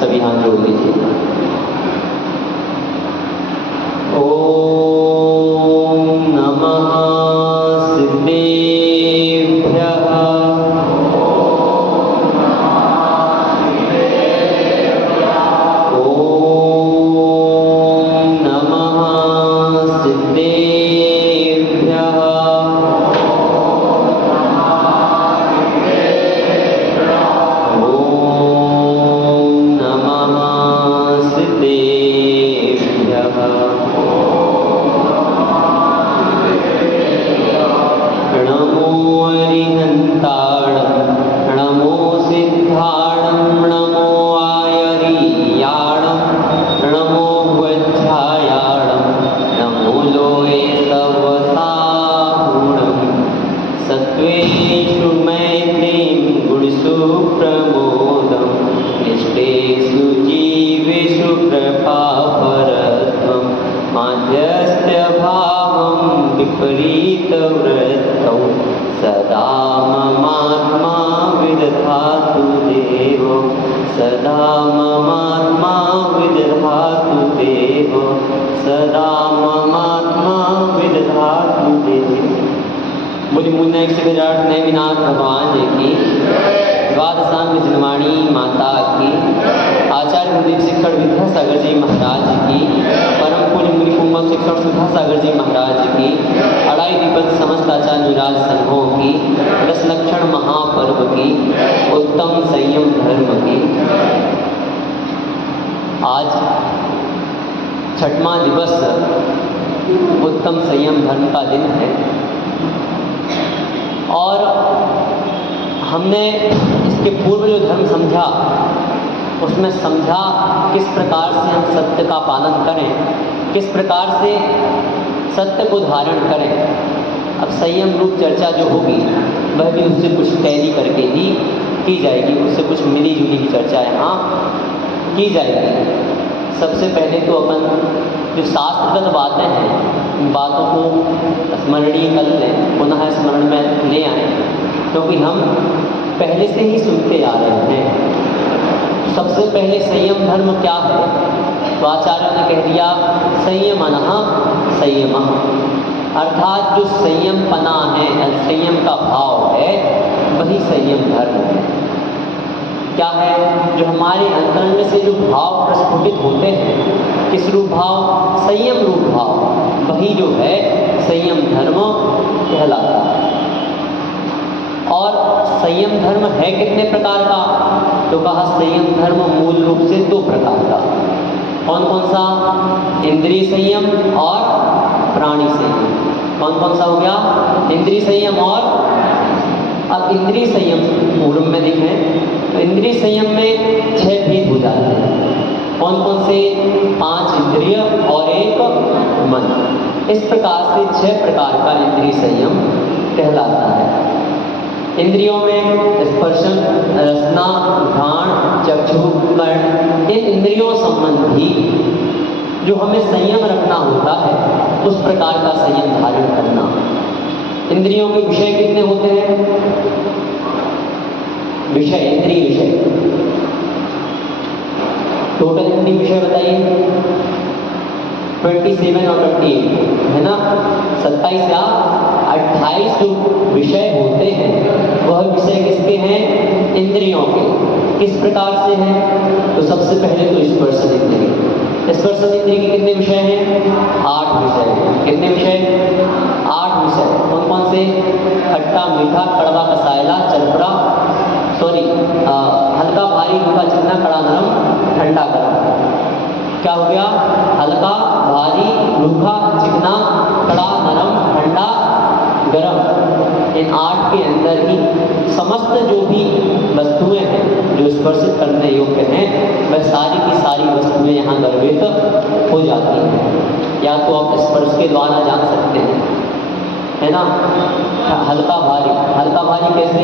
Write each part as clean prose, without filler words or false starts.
सभी हाथ जोड़ लीजिए। ओम नमः सिद्धेभ्यः। ओम नमः सिद्धेभ्यः। ओम नमः सिद्धेभ्यः। नमो अरिहन्ताणं नमो सिद्धाणं नमो आयरीयाणं नमो वज्रायाणं नमो लोये सवसाहुणं सत्त्वेषु मैत्रीं गुणसु प्रमोदं निष्ठेषु जीवेषु कृपापरत्वं माध्यस्थभावं विपरीतवृत्तौ सदा ममात्मा विदधातु देवो सदा ममात्मा विदधातु देवो सदा ममात्मा विदधातु देवो। बोली मुन्ना 108 नैमिनाथ भगवान जी की, द्वादशांग जनवाणी माता की, आचार्य गुरुदेव शिक्षण विद्यासागर जी महाराज की, परम पूज्य मुनि कुंभ शिक्षण सुधासागर जी महाराज की, अढ़ाई दीपक समस्त आचार्य विराज संघों की, 10 लक्षण महापर्व की, उत्तम संयम धर्म की। आज 6वां दिवस उत्तम संयम धर्म का दिन है और हमने इसके पूर्व जो धर्म समझा उसमें समझा किस प्रकार से हम सत्य का पालन करें, किस प्रकार से सत्य को धारण करें। अब संयम रूप चर्चा जो होगी वह भी उससे कुछ टैली करके ही की जाएगी, उससे कुछ मिली जुली की चर्चा यहाँ की जाएगी। सबसे पहले तो अपन जो शास्त्रगत बातें हैं उन बातों को स्मरणीय कर लें, पुनः स्मरण में ले आएँ, क्योंकि हम पहले से ही सुनते आ रहे हैं। सबसे पहले संयम धर्म क्या है तो आचार्य ने कह दिया संयमनः संयमः, अर्थात जो संयम पना है, संयम का भाव है, वही संयम धर्म है। क्या है? जो हमारे अंतरंग से जो भाव प्रस्फुटित होते हैं, किस रूप भाव? संयम रूप भाव, वही जो है संयम धर्म कहलाता है। और संयम धर्म है कितने प्रकार का? तो कहा संयम धर्म मूल रूप से 2 प्रकार का। कौन कौन सा? इंद्रिय संयम और प्राणी संयम। कौन कौन सा हो गया? इंद्रिय संयम और अब इंद्रिय संयम पूर्व में देखें तो इंद्रिय संयम में 6 भेद हो जाते हैं। कौन कौन से? 5 इंद्रिय और 1 मन। इस प्रकार से 6 प्रकार का इंद्रिय संयम कहलाता है। इंद्रियों में स्पर्शन, रसना, घ्राण, चक्षु, कर्ण, इन इंद्रियों संबंधी जो हमें संयम रखना होता है उस प्रकार का संयम धारण करना। इंद्रियों के विषय कितने होते हैं? विषय, इंद्रिय विषय टोटल इंद्रिय विषय बताइए। 27 और 28 है ना, 27 या 28 जो विषय होते हैं वह विषय किसके हैं? इंद्रियों के। किस प्रकार से हैं? तो सबसे पहले तो स्पर्शन इंद्रिय। स्पर्शन इंद्रिय के कितने विषय हैं? 8 विषय। कितने विषय? 8 विषय। कौन कौन से? खट्टा, मीठा, कड़वा, कसायला, चरपरा, हल्का, भारी, रूखा, चिकना, कड़ा, नरम, ठंडा, गरम। क्या हो गया? हल्का, भारी, रूखा, चिकना, कड़ा, नरम, ठंडा, गरम। इन 8 के अंदर ही समस्त जो भी वस्तुएं हैं जो स्पर्शित करने योग्य हैं वह सारी की सारी वस्तुएं यहाँ गर्भित हो जाती हैं। या तो आप स्पर्श के द्वारा जान सकते हैं, है ना। हल्का भारी, हल्का भारी कैसे?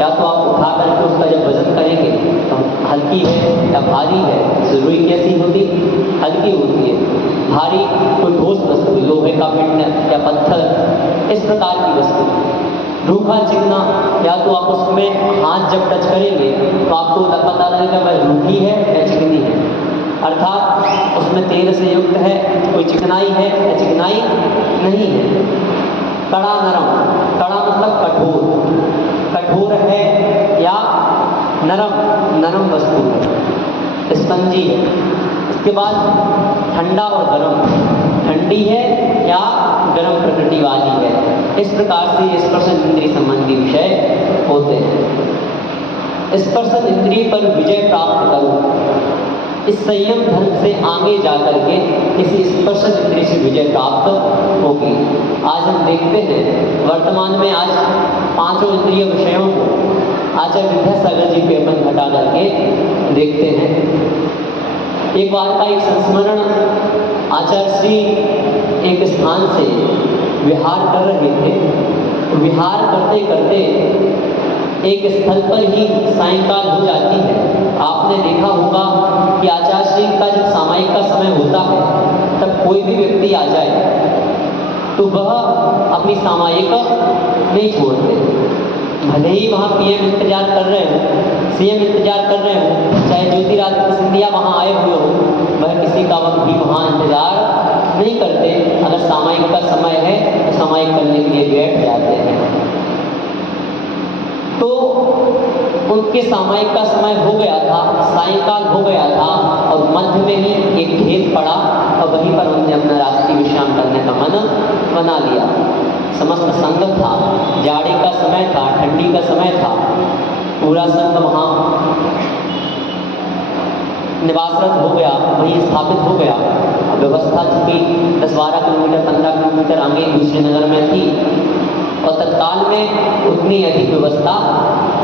या तो आप उठा करके उसका जब वजन करेंगे तो हल्की है या भारी है, रुई कैसी होती? हल्की होती है। भारी कोई ठोस वस्तु, लोहे का पिंड या पत्थर, इस प्रकार की वस्तु। रूखा, चिकना, या तो आप उसमें हाथ जब टच करेंगे तो आपको पता लगेगा वह रूखी है या चिकनी है। अर्थात उसमें तेल से युक्त है, कोई चिकनाई है या चिकनाई नहीं है। कड़ा नरम, कड़ा मतलब कठोर, कठोर है या नरम, नरम वस्तु है, स्पंजी है। इसके बाद ठंडा और गर्म, ठंडी है या गर्म प्रकृति वाली है। इस प्रकार से ये स्पर्शन इंद्रिय संबंधी विषय होते हैं। स्पर्शन इंद्रिय पर विजय प्राप्त करो, इस संयम धर्म से आगे जाकर के इस स्पर्शन इंद्रिय से विजय प्राप्त होगी। आज हम देखते हैं वर्तमान में, आज पांचों इंद्रिय विषयों को आचार्य विद्यासागर जी पे अपन घटा करके देखते हैं। एक बार का एक संस्मरण, आचार्य श्री एक स्थान से विहार कर रहे थे। विहार करते करते एक स्थल पर ही सायंकाल हो जाती है। आपने देखा होगा कि आचार्य श्री का जब सामायिक का समय होता है तब कोई भी व्यक्ति आ जाए तो वह अपनी सामायिक नहीं छोड़ते, भले ही वहाँ पीएम इंतजार कर रहे हो, सीएम इंतजार कर रहे हो, चाहे ज्योतिरादित्य सिंधिया वहाँ आए हुए हो, वह किसी का वक्त भी वहाँ इंतजार नहीं करते। अगर सामायिक का समय है तो सामायिक करने के लिए बैठ जाते हैं। तो उनके सामायिक का समय हो गया था, सायंकाल हो गया था और मध्य में ही एक खेत पड़ा और वहीं पर उन्होंने अपना रात्रि विश्राम करने का मन बना लिया। समस्त संघ था, जाड़े का समय था, ठंडी का समय था, पूरा संघ वहाँ निवासरत हो गया, वहीं स्थापित हो गया। व्यवस्था चूँकि 10-12 किलोमीटर 15 किलोमीटर आगे दूसरे नगर में थी और तत्काल में उतनी अधिक व्यवस्था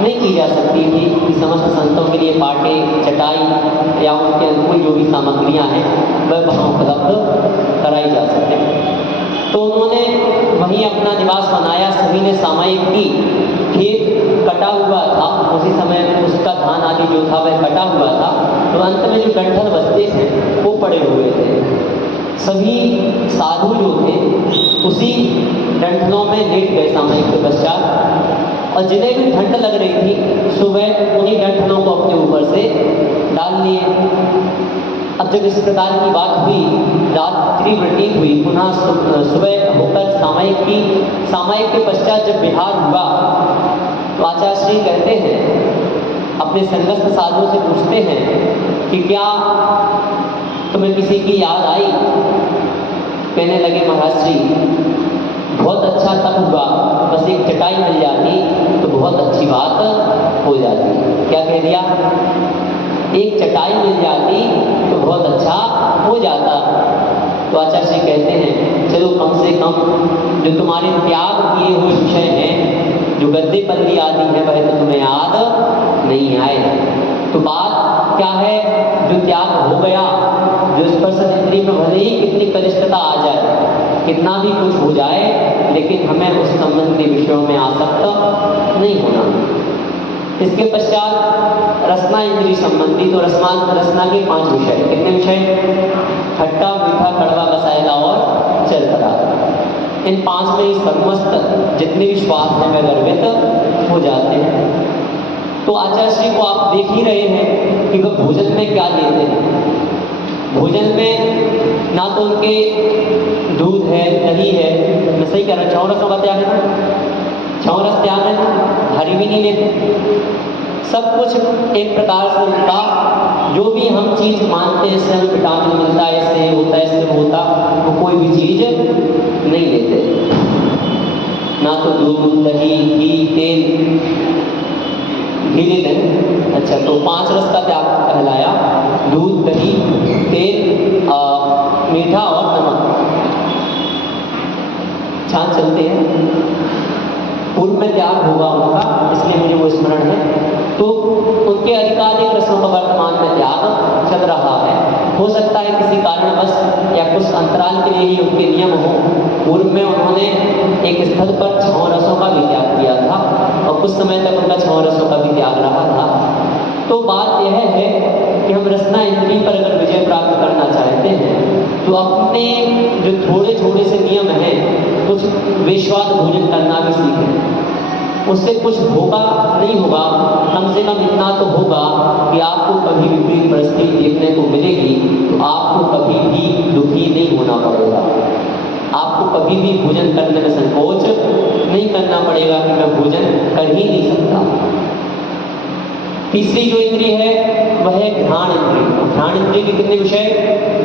नहीं की जा सकती थी कि समस्त संतों के लिए पाटे, चटाई या उनके अनुकूल जो भी सामग्रियाँ हैं वह वहाँ उपलब्ध कराई जा सके। तो उन्होंने वहीं अपना निवास बनाया। सभी ने सामायिक की। खेत कटा हुआ था, उसी समय उसका धान आदि जो था वह कटा हुआ था, तो अंत में जो डंठल बचते थे वो पड़े हुए थे। सभी साधु जो थे उसी डंठलों में लेट गए सामायिक के पश्चात, और जिन्हें भी ठंड लग रही थी सुबह उन्हीं डंठलों को अपने ऊपर से डाल लिए। अब जब इस प्रकार की बात हुई, रात्रि व्यतीत हुई, पुनः सुबह होकर सामायिक के पश्चात जब विहार हुआ तो आचार्य श्री कहते हैं, अपने संगस्थ साधुओं से पूछते हैं कि क्या तुम्हें किसी की याद आई? कहने लगे महाराज जी बहुत अच्छा तब हुआ, बस एक चटाई मिल जाती तो बहुत अच्छी बात हो जाती। क्या कह दिया? एक चटाई मिल जाती तो बहुत अच्छा हो जाता। तो आचार्य श्री कहते हैं चलो कम से कम जो तुम्हारे त्याग किए हुए विषय हैं, जो गद्दे पल्ली आदि है, वह तो तुम्हें याद नहीं आए। तो बात क्या है? जो त्याग हो गया, जो स्पर्शन इंद्रिय में भले ही कितनी कनिष्ठता आ जाए, कितना भी कुछ हो जाए, लेकिन हमें उस संबंधी विषयों में आसक्त नहीं होना। इसके पश्चात रसना इंद्रिय संबंधी, तो रसना के 5 विषय। कितने विषय? खट्टा, मीठा, कड़वा, कसायला और चरखरा। इन 5 में ही समस्त जितने भी स्वाद हैं वह गर्भित हो जाते हैं। तो आचार्य श्री को आप देख ही रहे हैं कि वह भोजन में क्या लेते हैं। भोजन में ना तो उनके दूध है, दही है, मैं सही कह रहा हूँ, छौरसों का त्याग है ना, छौरस त्याग है ना, हरी भी नहीं लेते। सब कुछ एक प्रकार से उनका जो भी हम चीज़ मानते हैं, इससे हमें विटामिन मिलता है, इससे होता है, इससे होता, वो कोई भी चीज़ नहीं लेते। ना तो दूध, दही, घी, तेल, घी लेते हैं। अच्छा, तो 5 रस का त्याग कहलाया, दूध, दही, तेल, मीठा और नमक। छान चलते हैं, पूर्व में त्याग होगा उनका, इसलिए मुझे वो स्मरण है। तो उनके अधिकाधिक रसों का वर्तमान में त्याग चल रहा है। हो सकता है किसी कारणवश या कुछ अंतराल के लिए ही उनके नियम हो। पूर्व में उन्होंने एक स्थल पर 6 रसों का भी त्याग किया था और कुछ समय तक उनका 6 रसों का भी त्याग रहा था। तो बात यह है कि हम रसना इंद्रिय पर अगर विजय प्राप्त करना चाहते हैं तो अपने जो थोड़े थोड़े से नियम हैं, कुछ बेस्वाद भोजन करना भी सीखें। उससे कुछ होगा नहीं होगा, कम से कम इतना तो होगा कि आपको कभी विपरीत परिस्थिति देखने को मिलेगी तो आपको कभी भी दुखी नहीं होना पड़ेगा, आपको कभी भी भोजन करने में संकोच नहीं करना पड़ेगा कि मैं भोजन कर ही नहीं सकता। तीसरी जो इंद्रिय है वह है घ्राण इंद्रिय। घ्राण इंद्रिय के कितने विषय?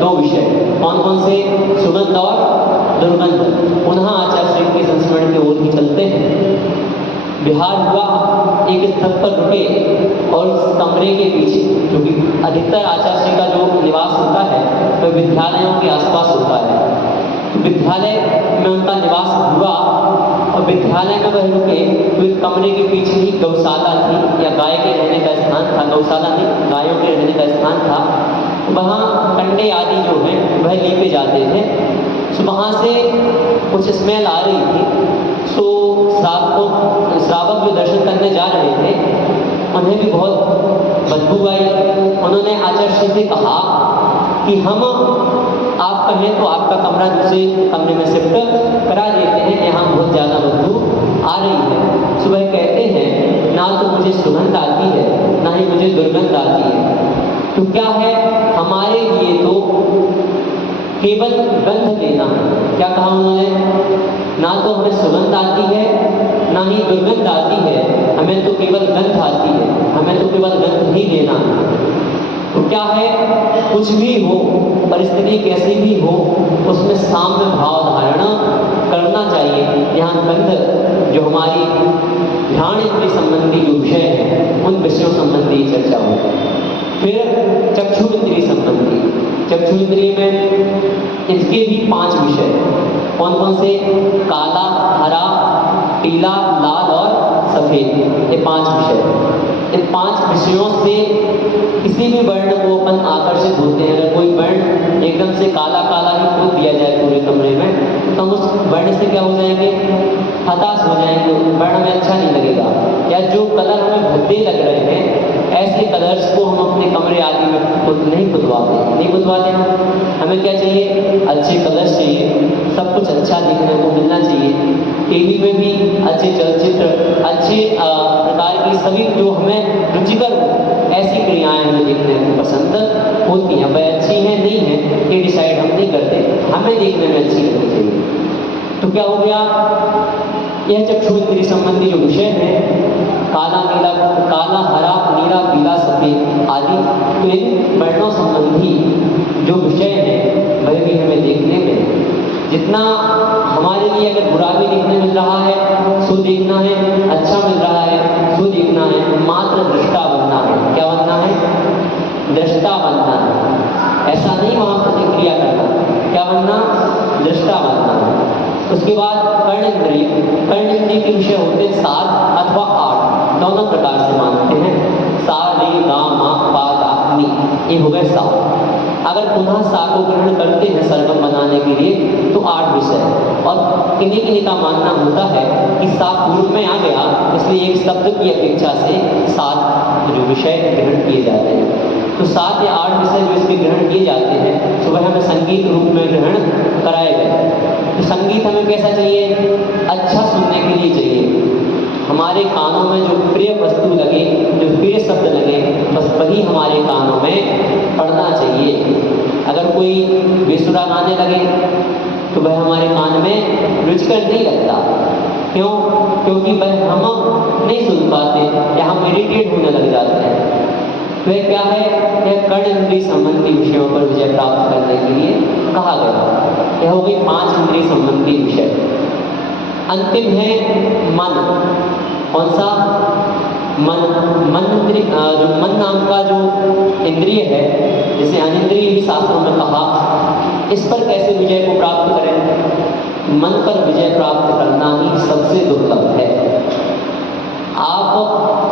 2 विषय। कौन कौन से? सुगंध और दुर्गंध। पुनः आचार्य श्री के संस्मरण की ओर ही चलते हैं। विहार हुआ, एक स्थल पर रुके और उस कमरे के पीछे, क्योंकि अधिकतर आचार्य श्री का जो निवास होता है वह विद्यालयों के आसपास होता है, तो विद्यालय में उनका निवास हुआ और विद्यालय में वह रुके तो एक कमरे के पीछे ही गौशाला थी या गाय के रहने का स्थान था। गौशाला नहीं, गायों के रहने का स्थान था। वहाँ कंडे आदि जो हैं वह लीपे जाते थे। सो वहाँ से कुछ स्मेल आ रही थी। सो श्रावक जो दर्शन करने जा रहे थे उन्हें भी बहुत बदबू आई। उन्होंने आचार्य श्री से कहा कि हम आप कहें तो आपका कमरा दूसरे कमरे में शिफ्ट करा देते हैं, यहाँ बहुत ज़्यादा बदबू आ रही है। सुबह कहते हैं ना तो मुझे सुगंध आती है ना ही मुझे दुर्गंध आती है। तो क्या है, हमारे लिए तो केवल गंध लेना है। क्या कहा उन्होंने? ना तो हमें सुगंध आती है ना ही दुर्गंध आती है, हमें तो केवल गंध आती है, हमें तो केवल गंध ही लेना है। तो क्या है, कुछ भी हो, परिस्थिति कैसी भी हो, उसमें साम्य भाव धारणा करना चाहिए। यहाँ गंध जो हमारी ध्यान इंद्रिय संबंधी जो विषय है उन विषयों संबंधी चर्चा हो। फिर चक्षु इंद्रिय संबंधी। चक्षु इंद्रिय में इसके भी 5 विषय। कौन कौन से? काला, हरा, पीला, लाल और सफेद। ये 5 विषय। इन 5 विषयों से किसी भी वर्ण को अपन आकर्षित होते हैं। अगर कोई वर्ण एकदम से काला काला ही खोद दिया जाए पूरे कमरे में तो हम उस वर्ण से क्या हो जाएंगे? हताश हो जाएंगे, वर्ण में अच्छा नहीं लगेगा। या जो कलर हमें भद्दे लग रहे हैं ऐसे कलर्स को हम अपने कमरे आदि में नहीं पुतवाते हैं। हमें क्या चाहिए? अच्छे कलर्स चाहिए, सब कुछ अच्छा देखने को मिलना चाहिए। टीवी में भी अच्छे चलचित्र, अच्छे प्रकार की सभी जो हमें रुचिकर हो ऐसी क्रियाएं हमें देखने को पसंद होती हैं। वह अच्छी हैं नहीं है ये डिसाइड हम नहीं करते, हमें देखने में अच्छी लगनी चाहिए। तो क्या हो गया? यह चक्षु इंद्रिय संबंधी जो विषय है, काला, नीला, काला, हरा, नीला, पीला, सफेद आदि, तो इन वर्णों संबंधी जो विषय है वह भी हमें देखने में, जितना हमारे लिए अगर बुरा भी देखने मिल रहा है सो देखना है, अच्छा मिल रहा है सो देखना है। मात्र दृष्टा बनना है। क्या बनना है? दृष्टा बनना है। ऐसा नहीं वहाँ प्रतिक्रिया करना। क्या बनना? दृष्टा बनना है। उसके बाद कर्ण इंद्रिय। कर्ण इंद्रिय के विषय होते हैं 7 अथवा 8, दोनों प्रकार से मानते हैं। सा, रे, गा, मा, पा, दा, नी, ये हो गए 7। अगर पुनः सा को ग्रहण करते हैं सरगम बनाने के लिए तो 8 विषय। और किन्हीं का मानना होता है कि सा पूर्व में आ गया इसलिए एक शब्द की अपेक्षा से 7 जो विषय ग्रहण किए जाते हैं। तो 7 या 8 विषय जो इसके ग्रहण किए जाते हैं सुबह हमें संगीत रूप में ग्रहण कराए गए। तो संगीत हमें कैसा चाहिए? अच्छा सुनने के लिए चाहिए। हमारे कानों में जो प्रिय वस्तु लगे, जो प्रिय शब्द लगे, बस वही हमारे कानों में पड़ना चाहिए। अगर कोई बेसुरा गाने लगे तो वह हमारे कान में रुचिकर नहीं लगता। क्यों? क्योंकि वह हम नहीं सुन पाते या हम इरिटेट होने लग जाते हैं। तो यह क्या है? यह कर्ण इंद्रिय संबंधी विषयों पर विजय प्राप्त करने के लिए कहा गया। यह हो गई 5 इंद्रिय संबंधी विषय। अंतिम है मन। कौन सा? मन। मन इंद्रिय, जो मन नाम का जो इंद्रिय है, जिसे अनिंद्रिय भी शास्त्रों में कहा, इस पर कैसे विजय को प्राप्त करें? मन पर विजय प्राप्त करना ही सबसे दुर्लभ है। आप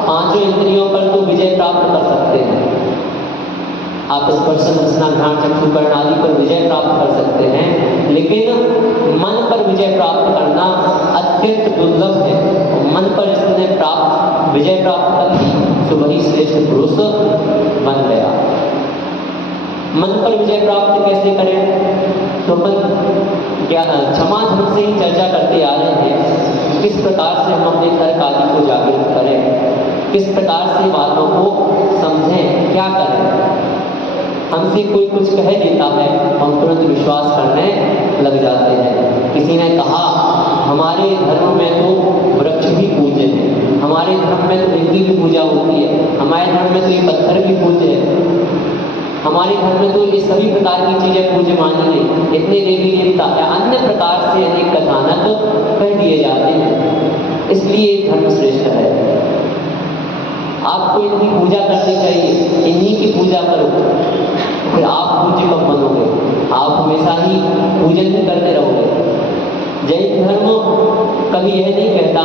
5 इंद्रियों पर तो विजय प्राप्त कर सकते हैं। आप स्पर्श, रसना, घ्राण, चक्षु, कर्ण आदि पर विजय प्राप्त कर सकते हैं, लेकिन मन पर विजय प्राप्त करना अत्यंत दुर्लभ है। मन पर इसने विजय प्राप्त कर ली तो वही श्रेष्ठ पुरुष बन गया। मन पर विजय प्राप्त कैसे करें? तो अपन क्षमा धर्म से ही चर्चा करते आ रहे हैं, किस प्रकार से हम अपने तर्क आदि को जागृत करें। किस प्रकार से बातों को समझें, क्या करें। हमसे कोई कुछ कह देता है, हम तुरंत विश्वास करने लग जाते हैं। किसी ने कहा हमारे धर्म में तो वृक्ष भी पूज्य है, हमारे धर्म में तो इनकी भी पूजा होती है, हमारे धर्म में तो ये पत्थर भी पूज्य है, हमारे घर में तो ये सभी प्रकार की चीजें पूज्य मानी गई, इतने देवी देवता या अन्य प्रकार से अनेक कथानक कह दिए जाते हैं, इसलिए धर्म श्रेष्ठ है। आपको इनकी पूजा करनी चाहिए, इन्हीं की पूजा करो, फिर आप पूज्य कब बनोगे? आप हमेशा ही पूजन ही करते रहोगे। जैन धर्म कभी यह नहीं कहता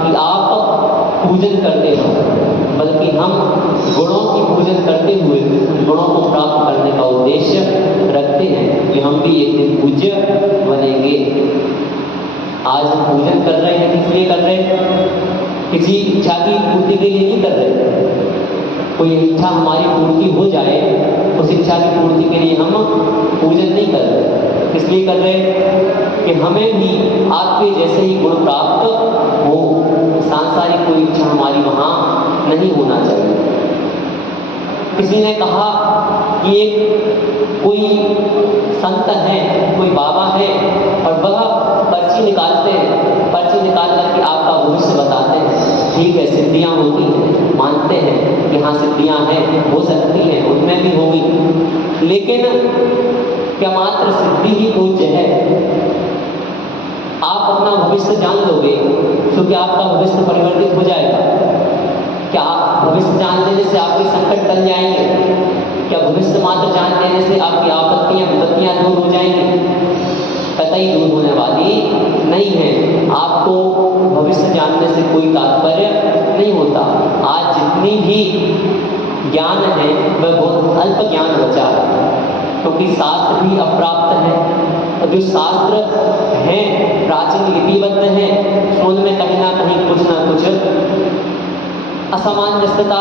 कि आप पूजन करते रहो, बल्कि हम गुणों की पूजन करते हुए गुणों को प्राप्त करने का उद्देश्य रखते हैं कि हम भी एक दिन पूज्य बनेंगे। आज हम पूजन कर रहे हैं, किस लिए कर रहे हैं? किसी इच्छा की पूर्ति के लिए नहीं कर रहे। कोई इच्छा हमारी पूर्ति हो जाए, उस इच्छा की पूर्ति के लिए हम पूजन नहीं कर रहे। किस लिए कर रहे? कि हमें भी आपके जैसे ही गुण प्राप्त हो, सांसारिक कोई इच्छा हमारी वहाँ नहीं होना चाहिए। किसी ने कहा कि एक कोई संत है, कोई बाबा है और वह पर्ची निकालते हैं, पर्ची निकाल करके आपका भविष्य बताते हैं। ठीक है, सिद्धियाँ होती हैं, मानते हैं कि हाँ सिद्धियाँ हैं, हो सकती हैं, उनमें भी होगी, लेकिन क्या मात्र सिद्धि ही पूज्य है? आप अपना भविष्य जान लोगे तो क्या आपका भविष्य परिवर्तित हो जाएगा? क्या भविष्य जान लेने से आपके संकट टल जाएंगे? क्या भविष्य मात्र जान लेने से आपकी आपत्तियां विपत्तियां दूर हो जाएंगी? कतई दूर होने वाली नहीं है। आपको भविष्य जानने से कोई तात्पर्य नहीं होता। आज जितनी भी ज्ञान है वह बहुत अल्प ज्ञान बचा है, क्योंकि शास्त्र भी अप्राप्त है। और जो शास्त्र हैं प्राचीन लिपिबद्ध हैं, सो उनमें कहीं ना कहीं कुछ ना कुछ असामंजस्यता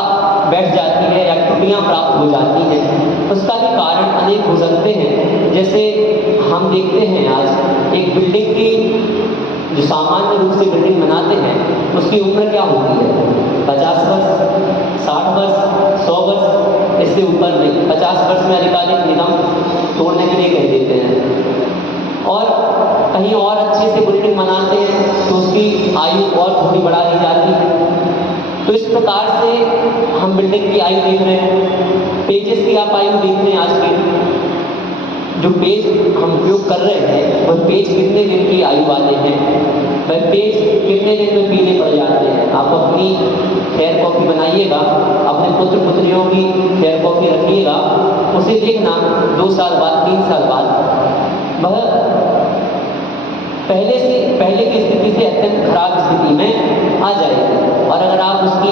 बैठ जाती है या त्रुटियाँ प्राप्त हो जाती हैं। उसका भी कारण अनेक हो सकते हैं। जैसे हम देखते हैं आज एक बिल्डिंग की जो सामान्य रूप से बिल्डिंग बनाते हैं उसकी उम्र क्या होती है? 50 वर्ष, 60 वर्ष, 100 वर्ष, इससे ऊपर नहीं। 50 वर्ष में अधिकाधिक निगम तोड़ने के लिए कह देते हैं। और कहीं और अच्छे से बिल्डिंग बनाते हैं तो उसकी आयु और थोड़ी बढ़ा दी जाती है। तो इस प्रकार से हम बिल्डिंग की आयु देख रहे हैं, पेजेस की आप आयु देख रहे हैं। आज के जो पेज हम उपयोग कर रहे हैं वह पेज कितने दिन की आयु वाले हैं, वह पेज कितने दिन में पीले पड़ जाते हैं। आप अपनी फेयर कॉफ़ी बनाइएगा, अपने पुत्र पुत्रियों की फेयर कॉफ़ी रखिएगा, उसे देखना 2 साल बाद, 3 साल बाद वह पहले की स्थिति से अत्यंत खराब स्थिति में आ जाएगी। और अगर आप उसकी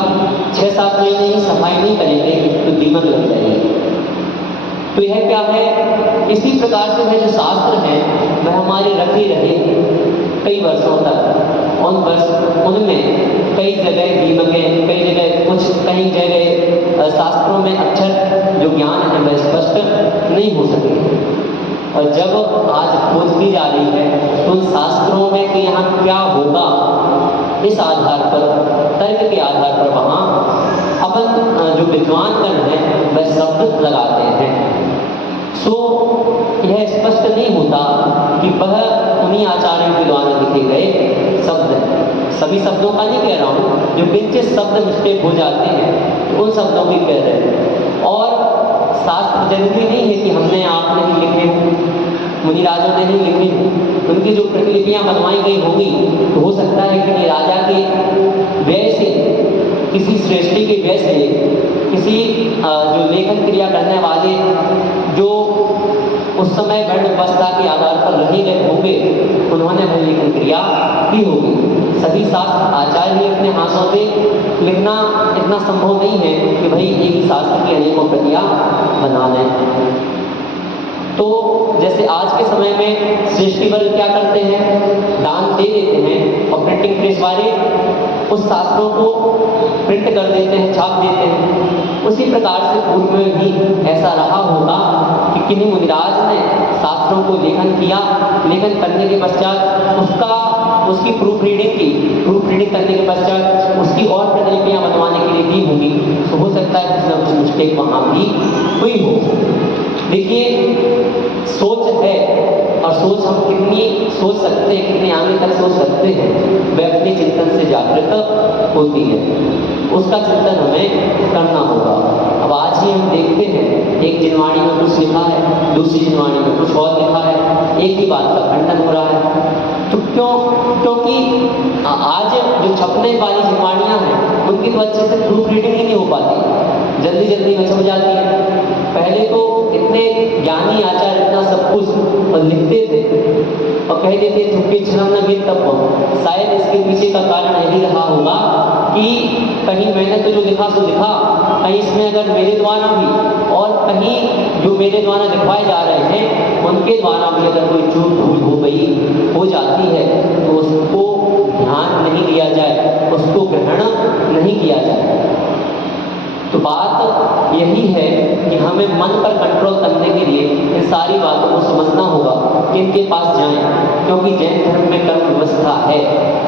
6-7 महीने ही सफाई नहीं करेंगे तो दीमक लग जाएगी। तो यह क्या है? इसी प्रकार से वह जो शास्त्र है वह हमारे रखे रहे कई वर्षों तक। उनमें कई जगह दीमकें, कई जगह कई जगह शास्त्रों में अक्षर जो ज्ञान है वह स्पष्ट नहीं हो सके। और जब आज खोज की जा रही है तो उन शास्त्रों में कि यहाँ क्या होगा, इस आधार पर, तर्क के आधार पर वहाँ अपन जो विद्वान गण हैं वह शब्द लगाते हैं। सो यह स्पष्ट नहीं होता कि वह उन्हीं आचार्यों के द्वारा लिखे गए शब्द हैं। सभी शब्दों का नहीं कह रहा हूँ, जो किंचित शब्द मिस्टेक हो जाते हैं उन शब्दों की कह रहे हैं। और शास्त्र जरूरी नहीं है कि हमने आपने ही लिखे हों, मुनिराजों ने ही लिखे हों। उनकी जो प्रतिलिपियाँ बनवाई गई होगी तो हो सकता है कि राजा के व्यय से, किसी श्रेष्ठी के व्यय से, किसी जो लेखन क्रिया करने वाले जो उस समय वर्ण व्यवस्था के आधार पर रहे गए होंगे, उन्होंने वह लेखन क्रिया की होगी। सभी शास्त्र आचार्य भी अपने हाथों से लिखना इतना संभव नहीं है कि भाई एक ही शास्त्र की अनेकों प्रतियां बना लें। तो जैसे आज के समय में श्रेष्ठी वर्ग क्या करते हैं? दान दे देते हैं और प्रिंटिंग प्रेस वाले उस शास्त्रों को प्रिंट कर देते हैं, छाप देते हैं। उसी प्रकार से पूर्व में भी ऐसा रहा होगा कि किन्हीं मुनिराज ने शास्त्रों को लेखन किया, लेखन करने के पश्चात उसकी प्रूफ रीडिंग करने के पश्चात उसकी और प्रतिलिपियाँ बनवाने के लिए दी होंगी, तो हो सकता है कुछ ना कुछ मिस्टेक वहाँ भी हुई हो। देखिए सोच है, और सोच हम कितनी सोच सकते हैं, कितने आगे तक सोच सकते हैं, वह अपने चिंतन से जागृत होती है। उसका चिंतन हमें करना होगा। अब आज ही हम देखते हैं एक जिनवाणी में कुछ लिखा है, दूसरी जिनवाणी में कुछ और लिखा है, एक ही बात का खंडन हो रहा है। तो क्योंकि आज जो छपने वाली जिनवाणियाँ हैं उनकी तो अच्छे से प्रूफ रीडिंग ही नहीं हो पाती, जल्दी जल्दी में छप जाती है। पहले तो इतने ज्ञानी आचार्य इतना सब कुछ और लिखते थे और कह देते थुक्के छलम न गिर तब। शायद इसके पीछे का कारण यही रहा होगा कि कहीं मैंने तो जो लिखा सो लिखा, कहीं इसमें अगर मेरे द्वारा भी और कहीं जो मेरे द्वारा लिखवाए जा रहे हैं उनके द्वारा भी अगर कोई चूक भूल हो जाती है तो उसको ध्यान नहीं दिया जाए, उसको ग्रहण नहीं किया जाए। तो बात यही है कि हमें मन पर कंट्रोल करने के लिए इन सारी बातों को समझना होगा कि इनके पास जाएं, क्योंकि जैन धर्म में कर्म व्यवस्था है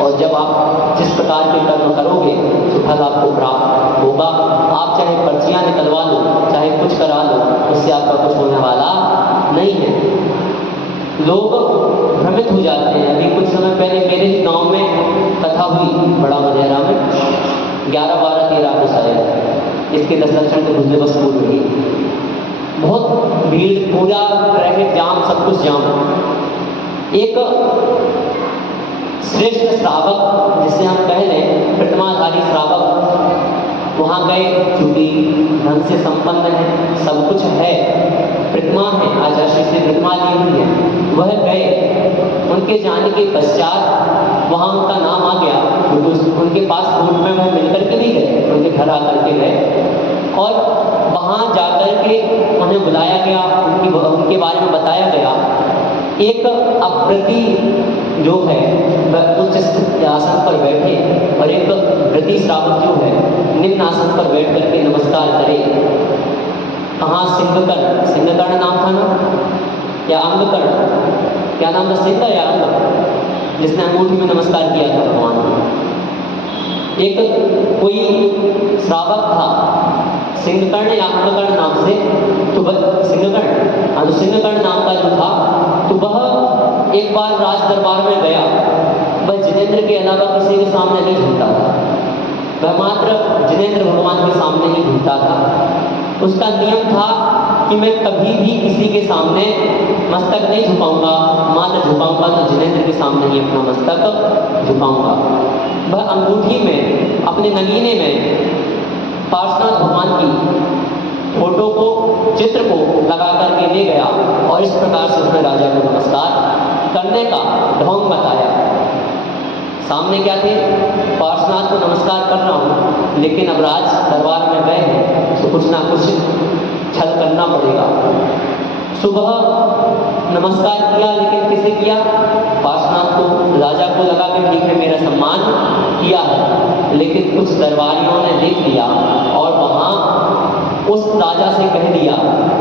और जब आप जिस प्रकार के कर्म करोगे तो फल आपको प्राप्त होगा। आप चाहे पर्चियाँ निकलवा लो, चाहे कुछ करा लो, उससे आपका कुछ होने वाला नहीं है। लोग भ्रमित हो जाते हैं। अभी कुछ समय पहले मेरे ही गाँव में कथा हुई, बड़ा मनेरा में 11, 12, 13 को शायद, इसके 10 लक्षण के गुजरे बस पूर्व ही बहुत भीड़, पूरा ट्रैफिक जाम, सब कुछ जाम। एक श्रेष्ठ श्रावक, जिसे हम कह लें प्रतिमाधारी श्रावक, वहाँ गए, चूंकि धन से संपन्न है, सब कुछ है, प्रतिमा है, आचार्य से प्रतिमा ली हुई है, वह गए। उनके जाने के पश्चात वहाँ उनका नाम आ गया, क्योंकि उनके पास कोर्ट में वह मिलकर के भी गए, उनके घर आकर के गए और वहाँ जाकर के उन्हें बुलाया गया, उनके बारे में बताया गया। एक अप्रति जो है वह उच्च स्थित आसन पर बैठे और एक प्रति श्रावक जो है निम्न आसन पर बैठ करके नमस्कार करे। कहाँ? सिंहकर्ण नाम था ना, या अंगकर्ण, क्या नाम था, सिंह या अंग, जिसने अंगूठी में नमस्कार किया था भगवान को। एक कोई श्रावक था सिंहकर्ण या अंगकर्ण नाम से, तो सिंहकर्ण नाम का जो था, तो वह एक बार राज दरबार में गया। वह जिनेंद्र के अलावा किसी के सामने नहीं झुकता था, वह मात्र जिनेंद्र भगवान के सामने ही झुकता था। उसका नियम था कि मैं कभी भी किसी के सामने मस्तक नहीं झुकाऊंगा, मात्र झुकाऊंगा तो जिनेंद्र के सामने ही अपना मस्तक झुकाऊंगा। वह अंगूठी में, अपने नगीने में पार्श्वनाथ भगवान की फोटो को, चित्र को लगा करके ले गया और इस प्रकार से उसने राजा को नमस्कार करने का ढोंग बताया। सामने क्या थे? पार्श्वनाथ को नमस्कार कर रहा हूँ, लेकिन अब राज दरबार में गए हैं तो कुछ ना कुछ छल करना पड़ेगा। सुबह नमस्कार किया, लेकिन किसे किया? पार्श्वनाथ को, राजा को लगा कि ठीक है मेरा सम्मान किया है, लेकिन कुछ दरबारियों ने देख लिया और वहाँ उस राजा से कह दिया,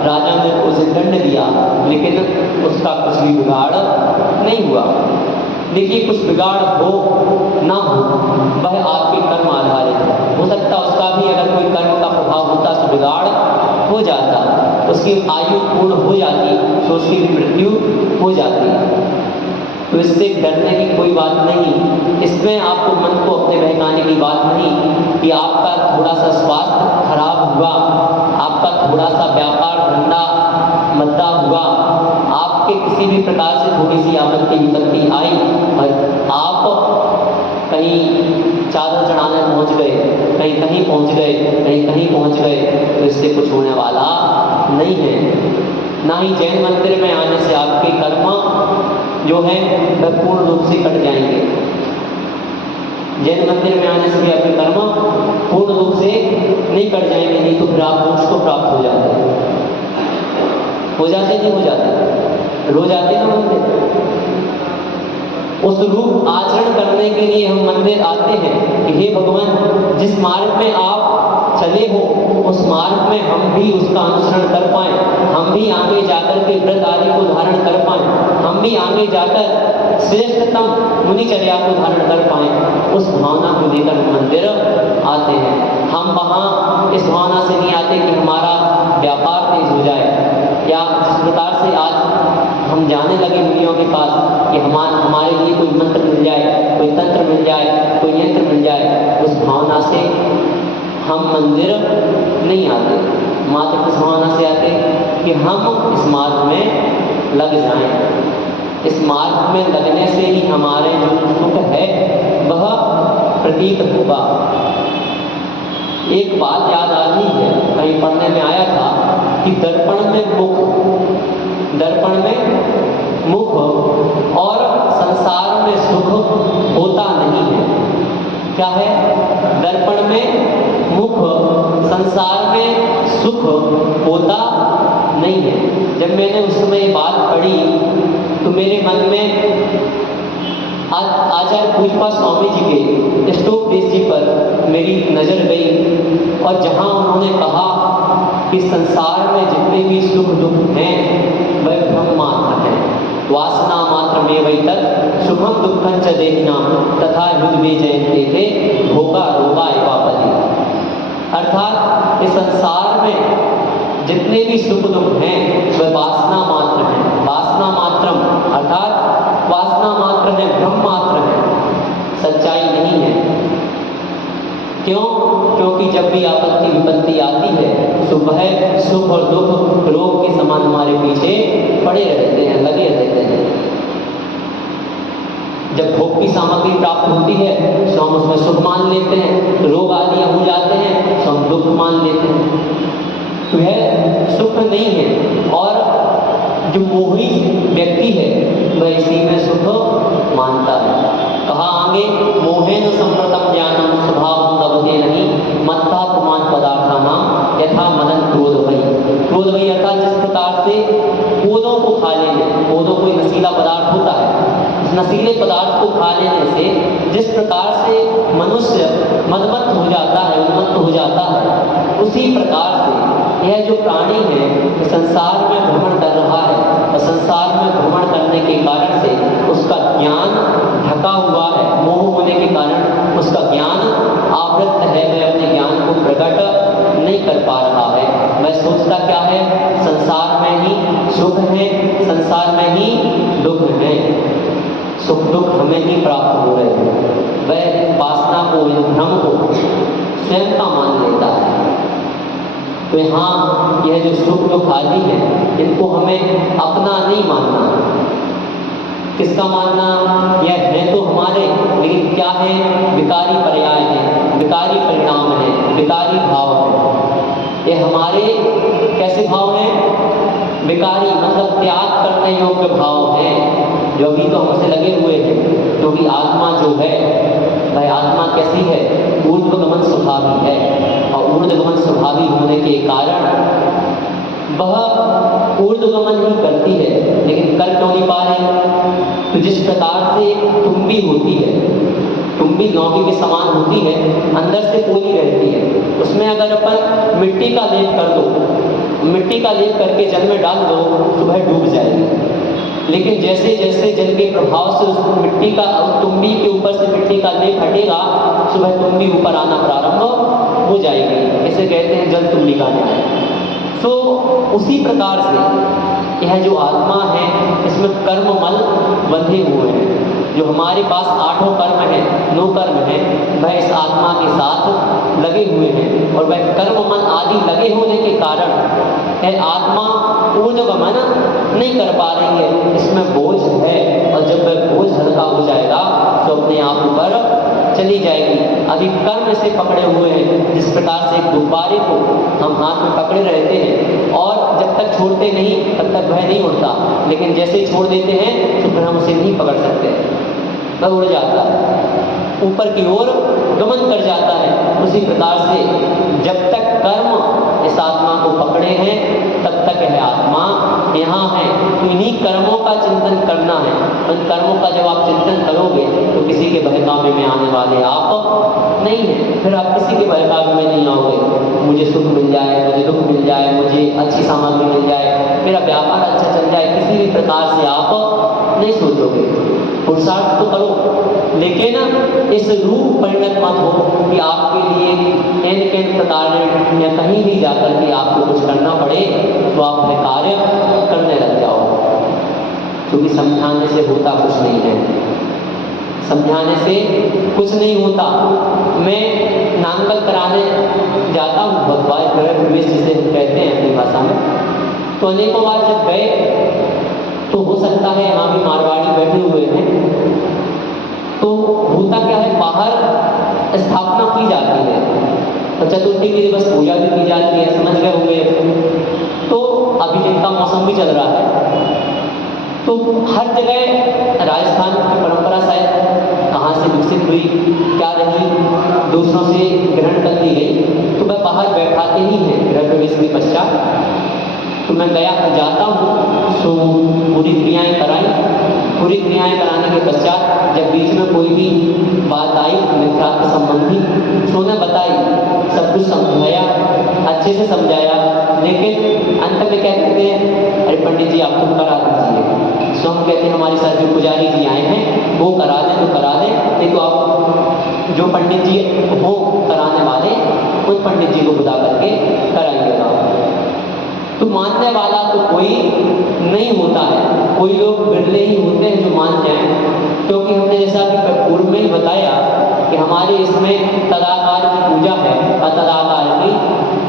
राजा ने उसे दंड दिया, लेकिन उसका कुछ भी बिगाड़ नहीं हुआ। देखिए, कुछ बिगाड़ हो ना हो, वह आपके कर्म आधारित है। हो सकता है उसका भी अगर कोई कर्म का प्रभाव होता तो बिगाड़ हो जाता, उसकी आयु पूर्ण हो जाती तो उसकी भी मृत्यु हो जाती। तो इससे डरने की कोई बात नहीं। इसमें आपको मन को अपने बहकाने की बात नहीं कि आपका थोड़ा सा स्वास्थ्य खराब हुआ, आपका थोड़ा सा व्यापार धंधा मंदा हुआ, आपके किसी भी प्रकार से थोड़ी सी आपत्ति विपत्ति आई और आप कहीं चादर चढ़ाने पहुंच गए, कहीं कहीं पहुंच गए, कहीं कहीं पहुंच गए, तो इससे कुछ होने वाला नहीं है। ना ही जैन मंदिर में आने से आपके कर्म जो है वह पूर्ण रूप से कट जाएंगे। जैन मंदिर में आने से भी आपके कर्म पूर्ण रूप से नहीं कट जाएंगे, नहीं तो फिर आप मोक्ष को प्राप्त हो जाते हैं। हो जाते नहीं हो जाते, रोज आते ना मंदिर। उस रूप आचरण करने के लिए हम मंदिर आते हैं कि हे भगवान, जिस मार्ग में आप चले हो उस मार्ग में हम भी उसका अनुसरण कर पाएं, हम भी आगे जाकर के व्रत आदि को धारण कर पाएं, हम भी आगे जाकर श्रेष्ठतम मुनिचर्या को धारण कर पाएं, उस भावना को लेकर मंदिर आते हैं। हम वहाँ इस भावना से नहीं आते कि हमारा व्यापार तेज हो जाए, या जिस प्रकार से आज हम जाने लगे मुनियों के पास कि हमारे लिए कोई मंत्र मिल जाए, कोई तंत्र मिल जाए, कोई यंत्र मिल जाए, उस भावना से हम मंदिर नहीं आते। मात्र किस भावना से आते कि हम इस मार्ग में लग जाएं। इस मार्ग में लगने से ही हमारे जो सुख है वह प्रतीत होगा। एक बात याद आ रही है, कहीं पढ़ने में आया था कि दर्पण में मुख और संसार में सुख होता नहीं है। क्या है? दर्पण में मुख, संसार में सुख होता नहीं है। जब मैंने उस समय बात पढ़ी तो मेरे मन में आचार्य पूजपा स्वामी जी के स्टोपदेश जी पर मेरी नजर गई, और जहां उन्होंने कहा कि संसार में जितने भी सुख दुख हैं वह भ्रम मात्र हैं, वासना मात्र में वही तक सुखम दुखम च देहिनाम तथा युद्ध जयते थे भोगा रोगा एवापति। अर्थात इस संसार में जितने भी सुख दुख हैं वह वासना मात्र हैं। वासना मात्रम अर्थात वासना मात्र है, भ्रम मात्र है, सच्चाई नहीं है। क्यों? क्योंकि जब भी आपत्ति विपत्ति आती है तो वह सुख और दुख रोग के समान हमारे पीछे पड़े रहते हैं, लगे रहते हैं। जब भोग की सामग्री प्राप्त होती है तो हम उसमें सुख मान लेते हैं, रोग आदि हो जाते हैं तो हम दुख मान लेते हैं। वह सुख नहीं है, और जो मोही व्यक्ति है वह इसी में सुख मानता है। कहा आगे, मोहेन संप्रतम ज्ञानम स्वभाव लभते नहीं मत्ता पुमान पदार्थानाम यथा मदन क्रोध भई अर्थात जिस प्रकार से पौधों को खा लेने, पौधों कोई नशीला पदार्थ होता है, उस नशीले पदार्थ को खा लेने से जिस प्रकार से मनुष्य मदमत्त हो जाता है, उन्मत्त हो जाता है, उसी प्रकार से यह जो प्राणी है संसार में भ्रमण कर रहा है, और संसार में भ्रमण करने के कारण से उसका ज्ञान ढका हुआ है, मोह होने के कारण उसका ज्ञान आवृत है, वह अपने ज्ञान को प्रकट नहीं कर पा रहा है। वह सोचता क्या है? संसार में ही सुख है, संसार में ही दुख है, सुख दुख हमें ही प्राप्त हो रहे हैं। वह वासना को, भ्रम को स्वयं का मान लेता है। तो यहाँ यह जो सुख दुख आदि है इनको हमें अपना नहीं मानना। किसका मानना? यह है तो हमारे, लेकिन क्या है? विकारी पर्याय है, विकारी परिणाम है, विकारी भाव है। ये हमारे कैसे भाव हैं? विकारी मतलब त्याग करने योग्य भाव हैं, जो अभी तो हमसे लगे हुए हैं। क्योंकि आत्मा जो है वह आत्मा कैसी है? ऊर्ध्वगमन स्वभावी है, और ऊर्ध्वगमन स्वभावी होने के कारण वह ऊर्ध्वगमन ही करती है, लेकिन कर क्यों नहीं पा रही? तो जिस प्रकार से एक तुम्बी होती है, तुम्बी लौकी के समान होती है, अंदर से पोली रहती है, उसमें अगर अपन मिट्टी का लेप कर दो, मिट्टी का लेप करके जल में डाल दो तो वह डूब जाएगी। लेकिन जैसे जैसे जल के प्रभाव से उस मिट्टी का, तुम्बी के ऊपर से मिट्टी का लेप हटेगा तो वह तुम्बी ऊपर आना प्रारंभ हो जाएगी। इसे कहते हैं जल तुम्बी का न्याय। तो उसी प्रकार से यह जो आत्मा है इसमें कर्ममल बंधे हुए हैं। जो हमारे पास 8 कर्म है, 9 कर्म है, वह इस आत्मा के साथ लगे हुए हैं, और वह कर्ममल आदि लगे होने के कारण यह आत्मा ऊर्ध्वगमन नहीं कर पा रही है, इसमें बोझ है। और जब वह बोझ हल्का हो जाएगा तो अपने आप ऊपर चली जाएगी। अभी कर्म से पकड़े हुए हैं, जिस प्रकार से एक गुब्बारे को हम हाथ में पकड़े रहते हैं और जब तक छोड़ते नहीं तब तक वह नहीं उड़ता, लेकिन जैसे ही छोड़ देते हैं तो फिर हम उसे नहीं पकड़ सकते, वह उड़ जाता है, ऊपर की ओर गमन कर जाता है। उसी प्रकार से जब तक कर्म इस आत्मा को पकड़े हैं तब तक यह आत्मा यहाँ है। तो इन्हीं कर्मों का चिंतन करना है। उन कर्मों का जब आप चिंतन करोगे तो किसी के बहकावे में आने वाले आप नहीं हैं। फिर आप किसी के बहकावे में नहीं आओगे। मुझे सुख मिल जाए, मुझे दुख मिल जाए, मुझे अच्छी सामग्री मिल जाए, मेरा व्यापार अच्छा चल जाए, किसी भी प्रकार से आप नहीं सोचोगे। पुरुषार्थ तो करो, लेकिन इस रूप परिणत मत हो कि आपके लिए एन प्रकार या कहीं भी जाकर के आपको कुछ करना पड़े तो आप वह कार्य करने लग जाओ, क्योंकि समझाने से होता कुछ नहीं है, समझाने से कुछ नहीं होता। मैं नामकल कराने जाता हूँ बहुत बार, गृह प्रवेश जिसे हम कहते हैं अपनी भाषा में, तो अनेकों बार जब गए तो हो सकता है यहाँ भी मारवाड़ी बैठे हुए हैं, तो होता क्या है, बाहर स्थापना की जाती है तो चतुर्थी की दिवस पूजा भी की जाती है, समझ गए होंगे। तो अभी जिनका मौसम भी चल रहा है, तो हर जगह राजस्थान की परंपरा शायद कहाँ से विकसित हुई, क्या रही, दूसरों से ग्रहण कर ली गई, तो वह बाहर बैठाते ही हैं गृह प्रवेश के पश्चात। तो मैं जाता हूँ, सो पूरी क्रियाएं कराई, पूरी क्रियाएं कराने के पश्चात जब बीच में कोई भी बात आई मिथ्या संबंधी, तो उन्हें बताई, सब कुछ समझाया, अच्छे से समझाया, लेकिन अंत में क्या कहते हैं, अरे पंडित जी आप तो करा दीजिए। सो हम कहते हैं हमारे साथ जो पुजारी जी आए हैं वो करा दें तो करा दें, नहीं तो आप जो पंडित जी हो कराने वाले उन पंडित जी को बुला करके कराइएगा। तो मानने वाला तो कोई नहीं होता है, कोई लोग बिरले ही होते हैं जो मान जाएं, क्योंकि हमने जैसा कि पूर्व में ही बताया कि हमारे इसमें तदाकार की पूजा है और तदाकार की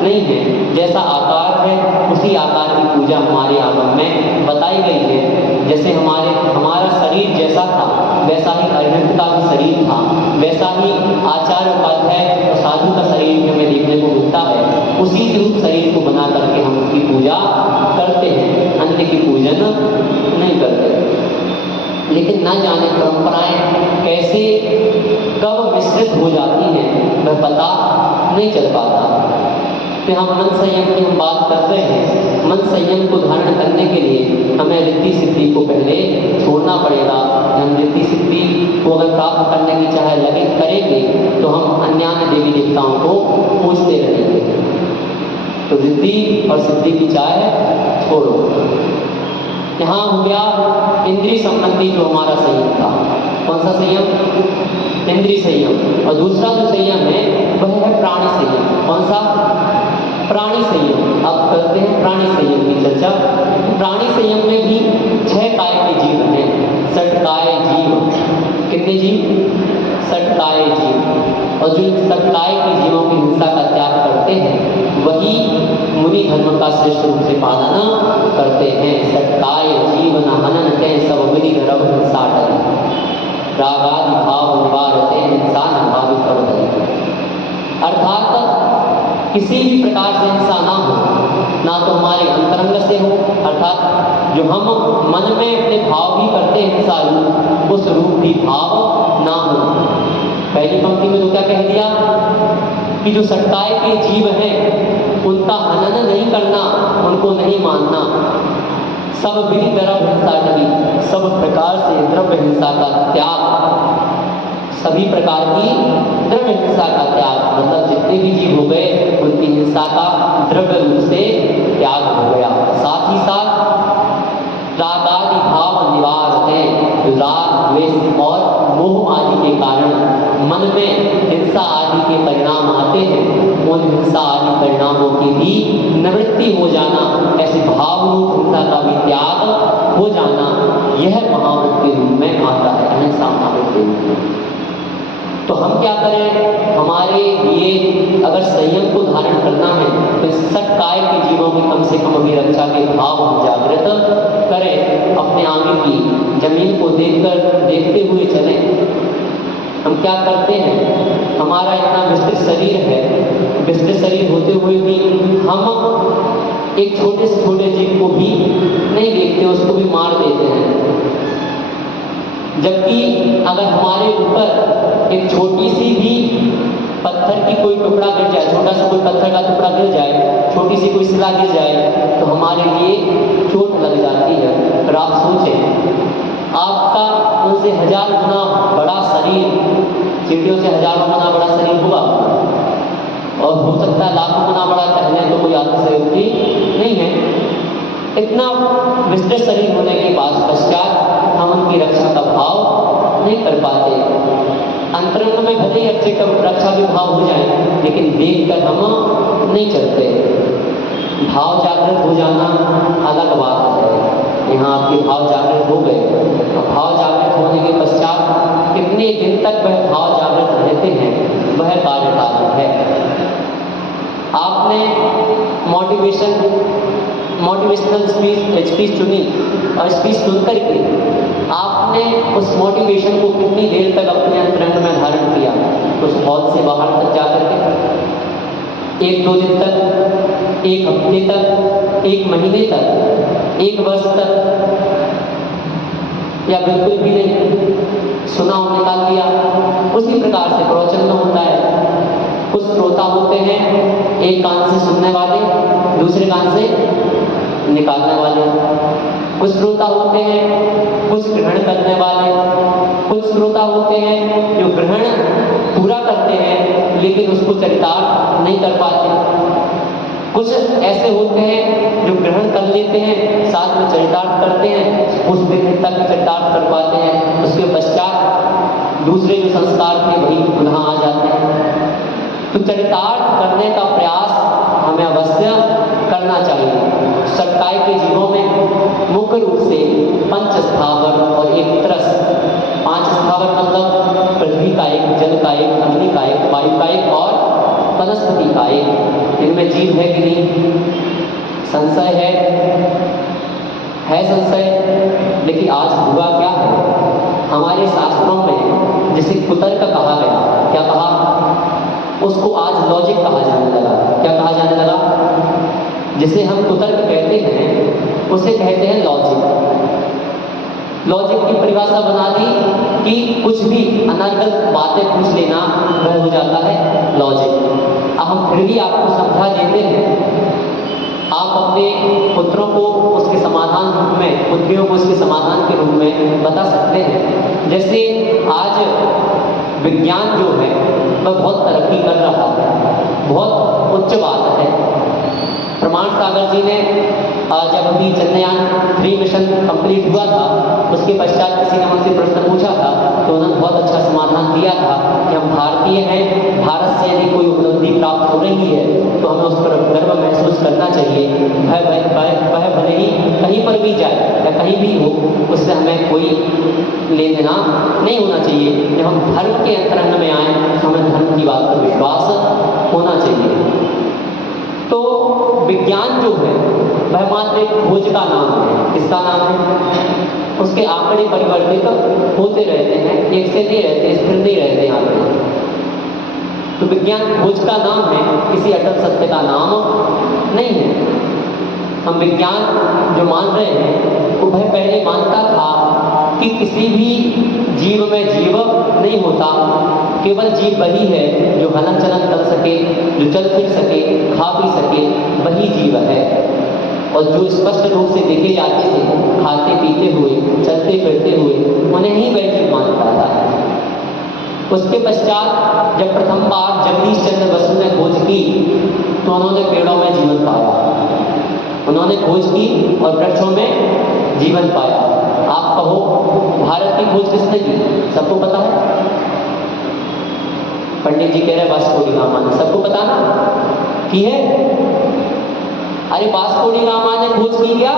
नहीं है। जैसा आकार है उसी आकार की पूजा हमारे आगम में बताई गई है। जैसे हमारा शरीर जैसा था वैसा ही अरिहंत का भी शरीर था, वैसा ही आचार्य उपाध्याय और साधु का शरीर हमें देखने को मिलता है, उसी रूप शरीर को बना करके हम उसकी पूजा करते हैं, अन्य की पूजन नहीं करते। लेकिन न जाने परंपराएं कैसे कब मिश्रित हो जाती हैं वह पता नहीं चल पाता। तो हम मन संयम की हम बात करते हैं, मन संयम को धारण करने के लिए हमें रिद्धि सिद्धि को पहले छोड़ना पड़ेगा। हम रिद्धि सिद्धि को अगर प्राप्त करने की चाहे लगे करेंगे तो हम अन्य देवी देवताओं को पूजते रहेंगे। तो रिद्धि और सिद्धि की चाहे छोड़ो। यहाँ हो गया इंद्रिय संबंधी जो हमारा संयम था, कौन सा संयम, इंद्रिय संयम। और दूसरा जो संयम है वह है प्राणी संयम। कौन सा, प्राणी संयम। अब करते हैं प्राणी संयम की चर्चा। प्राणी संयम में भी 6 काय के जीव हैं, षटकाय जीव। कितने जीव, षटकाय जीव। और जो षटकाय के जीवों की हिंसा का त्याग करते हैं वही मुनि धर्म का श्रेष्ठ रूप से पालन करते हैं। षटकाय जीवन हनन के सब विधि धर्म हिंसा रागादि भाव निवारते हिंसा न भावी प्रवर्तन। अर्थात किसी भी प्रकार से हिंसा ना हो, ना तो हमारे अंतरंग से हो, अर्थात जो हम मन में अपने भाव भी करते हैं हिंसा रूप, उस रूप भी भाव ना हो। पहली पंक्ति में तो क्या कह दिया कि जो षटकाय के जीव हैं उनका हनन नहीं करना, उनको नहीं मानना। सब विधि द्रव्य हिंसा टली, सब प्रकार से द्रव्य हिंसा का त्याग, सभी प्रकार की द्रव्य हिंसा का त्याग, मतलब जितने भी जीव हो गए उनकी हिंसा का द्रव्य रूप से त्याग हो गया। साथ ही साथ रागादि भाव निवारते, राग द्वेष और मोह आदि के कारण मन में हिंसा आदि के परिणाम आते हैं, उन हिंसा आदि परिणामों की भी निवृत्ति हो जाना, ऐसे भाव रूप हिंसा का भी त्याग हो जाना, यह महाव्रत के रूप में आता है, अहिंसा महाव्रत के रूप में। तो हम क्या करें, हमारे लिए अगर संयम को धारण करना है तो षटकाय के जीवों की कम से कम अभी रक्षा के भाव हम जागृत करें। अपने आगे की जमीन को देखते हुए चलें। हम क्या करते हैं, हमारा इतना विस्तृत शरीर है, विस्तृत शरीर होते हुए भी हम एक छोटे से छोटे जीव को भी नहीं देखते, उसको भी मार देते हैं। जबकि अगर हमारे ऊपर एक छोटी सी भी पत्थर की कोई टुकड़ा गिर जाए, छोटा सा कोई पत्थर का टुकड़ा गिर जाए, छोटी सी कोई शिला गिर जाए तो हमारे लिए चोट लग जाती है। फिर आप सोचें, आपका उनसे 1000 गुना बड़ा शरीर, चींटियों से हजारों गुना बड़ा शरीर हुआ और हो सकता है लाखों गुना बड़ा, टहलने तो कोई आदमी से नहीं है, इतना विस्तृत शरीर होने के पश्चात हम उनकी रक्षा का भाव नहीं कर पाते। अंतरंग में भले ही रक्षा के भाव हो जाए, लेकिन देख कर हम नहीं चलते। भाव जागृत हो जाना अलग बात है। यहाँ आपके भाव जागृत हो गए, और भाव जागृत होने के पश्चात कितने दिन तक वह भाव जागृत रहते हैं, वह कार्यकाल है। आपने मोटिवेशनल स्पीच चुनी, और स्पीच सुनकर के आपने उस मोटिवेशन को कितनी देर तक अपने अंतरंग में धारण किया, उस हॉल से बाहर तक जाकर के 1-2 दिन तक, 1 हफ्ते तक, 1 महीने तक, 1 वर्ष तक, या बिल्कुल भी नहीं सुना और निकाल दिया। उसी प्रकार से प्रवचन में होता है, कुछ श्रोता होते हैं एक कान से सुनने वाले, दूसरे कान से निकालने वाले। कुछ श्रोता होते हैं कुछ ग्रहण करने वाले, कुछ श्रोता होते हैं जो ग्रहण पूरा करते हैं लेकिन उसको चरितार्थ नहीं कर पाते। कुछ ऐसे होते हैं जो ग्रहण कर लेते हैं, साथ में चरितार्थ करते हैं, उस दिन तक चरितार्थ कर पाते हैं, उसके पश्चात दूसरे जो संस्कार थे वही पुनः आ जाते हैं। तो चरितार्थ करने का प्रयास हमें अवश्य करना चाहिए। सट्टाई के जीवों में मुख्य रूप से 5 स्थावर और 1 तरस। 5 स्थावर मतलब पृथ्वी का एक, जल का एक, अग्नि का एक, वायु का एक और वनस्पति का एक। इनमें जीव है कि नहीं? संशय है संशय। लेकिन आज हुआ क्या है, हमारे शास्त्रों में जिसे कुतर्क कहा गया, क्या कहा? उसको आज लॉजिक कहा जाने लगा। क्या कहा जाने लगा? जिसे हम कुतर्क कहते हैं उसे कहते हैं लॉजिक। लॉजिक की परिभाषा बना दी कि कुछ भी अनर्गल बातें पूछ लेना वह हो जाता है लॉजिक। अब हम फिर भी आपको समझा देते हैं, आप अपने पुत्रों को उसके समाधान रूप में, पुत्रियों को उसके समाधान के रूप में बता सकते हैं। जैसे आज विज्ञान जो है वह बहुत तरक्की कर रहा है, बहुत उच्च बात है। प्रमाण सागर जी ने जब अभी चंद्रयान 3 मिशन कंप्लीट हुआ था, उसके पश्चात किसी ने उनसे प्रश्न पूछा था तो उन्होंने बहुत अच्छा समाधान दिया था कि हम भारतीय हैं, भारत से यदि कोई उपलब्धि प्राप्त हो रही है तो हमें उस पर गर्व महसूस करना चाहिए। वह भले ही कहीं पर भी जाए या कहीं भी हो, उससे हमें कोई लेन देना नहीं होना चाहिए। जब हम धर्म के अंतरंग में आए तो हमें धर्म की बात पर विश्वास होना चाहिए। तो विज्ञान जो है वह मात्र एक खोज का नाम है। किसका नाम है? उसके आंकड़े परिवर्तित होते रहते हैं, एक से नहीं रहते, स्थिर नहीं रहते आंकड़े। तो विज्ञान खोज का नाम है, किसी अटल सत्य का नाम नहीं है। हम विज्ञान जो मान रहे हैं वो वह पहले मानता था कि किसी भी जीव में जीव नहीं होता, केवल जीव वही है जो हलन चलन कर सके, जो चल फिर सके, खा पी सके, वही जीव है। और जो स्पष्ट रूप से देखे जाते थे, खाते पीते हुए, चलते फिरते हुए, उन्हें ही वह जीव मानता था। उसके पश्चात जब प्रथम बार जगदीश चंद्र बसु ने खोज की तो उन्होंने पेड़ों में जीवन पाया। उन्होंने खोज की और वृक्षों में जीवन पाया। आप कहो भारत की खोज किसने की? सबको पता है। पंडित जी कह रहे वास्को डी गामा ने, सबको पता ना की है। अरे वास्को डी गामा ने खोज की क्या?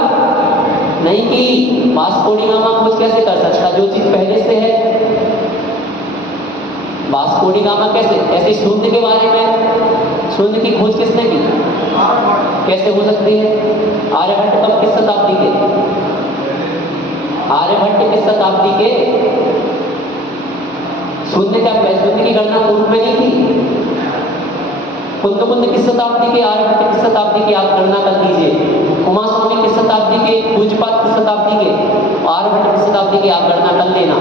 नहीं की। वास्को डी गामा खोज कैसे कर सकता जो चीज पहले से है? वास्को डी गामा कैसे? ऐसे शून्य के बारे में, शून्य की खोज किसने की? कैसे हो सकती है? आर्यभट्ट कब, किस शताब्दी के? आर्यभट्ट किस शताब्दी के? शून्य का, शून्य की गणना पूर्व में नहीं थी। कुंद किस शताब्दी के? आर्यभट्ट किस शताब्दी के? आप गणना कर लीजिए। उमा स्वामी किस शताब्दी के? पूज्यपाद किस शताब्दी के? आर्यभट्ट किस शताब्दी के? आप गणना कर लेना।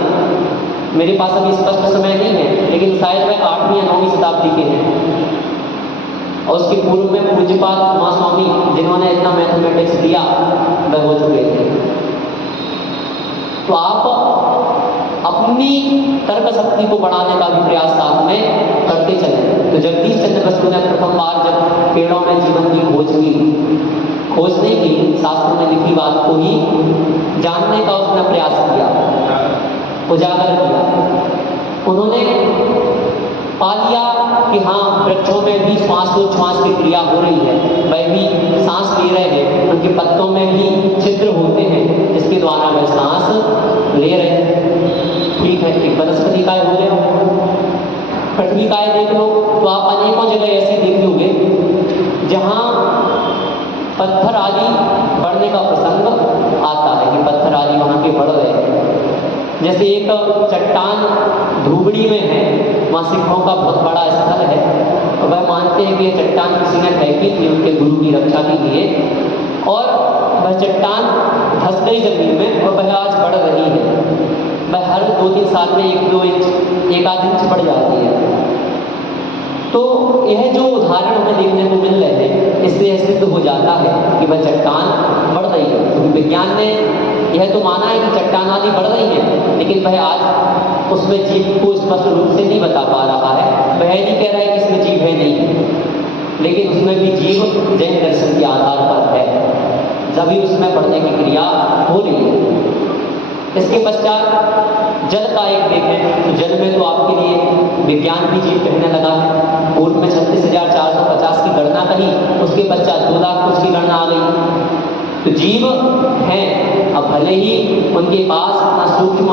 मेरे पास अभी स्पष्ट समय नहीं है, लेकिन शायद वह 8वीं या 9वीं शताब्दी के हैं। और उसके पूर्व में पूज्यपाद उमा स्वामी, जिन्होंने इतना मैथमेटिक्स दिया, वह हो चुके थे। तो आप अपनी तर्क शक्ति को बढ़ाने का भी प्रयास साथ में करते चले। तो जगदीश चंद्र बसु ने प्रथम बार जब पेड़ों में जीवन की खोज की, खोज नहीं की, शास्त्रों में लिखी बात को ही जानने का उसने प्रयास किया, उजागर किया। उन्होंने पा लिया कि हाँ, वृक्षों में भी श्वासोच्छ्वास की क्रिया हो रही है, वह भी सांस ले रहे हैं, उनके पत्तों में भी छिद्र होते हैं जिसके द्वारा वह सांस ले रहे हैं। ठीक है, एक वनस्पति काय हो गया। पृथ्वी काय देख लो तो आप अनेकों जगह ऐसी देखे होंगे जहाँ पत्थर आदि बढ़ने का प्रसंग आता है कि पत्थर आदि वहाँ के बढ़ रहे हैं। जैसे एक चट्टान ध्रुवड़ी में है, वहाँ सिखों का बहुत बड़ा स्थल है और वह मानते हैं कि यह चट्टान किसी ने फेंकी थी उनके गुरु की रक्षा के लिए, और वह चट्टान धंस गई जमीन में और वह आज बढ़ रही है। वह हर 2-3 साल में 1-2 इंच, 1-आध इंच बढ़ जाती है। तो यह जो उदाहरण हमें देखने को मिल रहे हैं, इससे यह सिद्ध हो जाता है कि वह चट्टान बढ़ रही है। क्योंकि विज्ञान ने यह तो माना है कि चट्टान आदि बढ़ रही है, लेकिन वह आज उसमें जीव को स्पष्ट रूप से नहीं बता पा रहा है। वह नहीं कह रहा है कि इसमें जीव है नहीं है, लेकिन उसमें भी जीव जैन दर्शन के आधार पर है, जब उसमें बढ़ने की क्रिया हो रही है। इसके पश्चात जल का एक देखें तो जल में तो आपके लिए विज्ञान भी जीव कहने लगा है। पूर्व में 36,450 की गणना कही, उसके पश्चात 2 लाख कुछ की गणना आ गई। तो जीव हैं, अब भले ही उनके पास इतना सूक्ष्म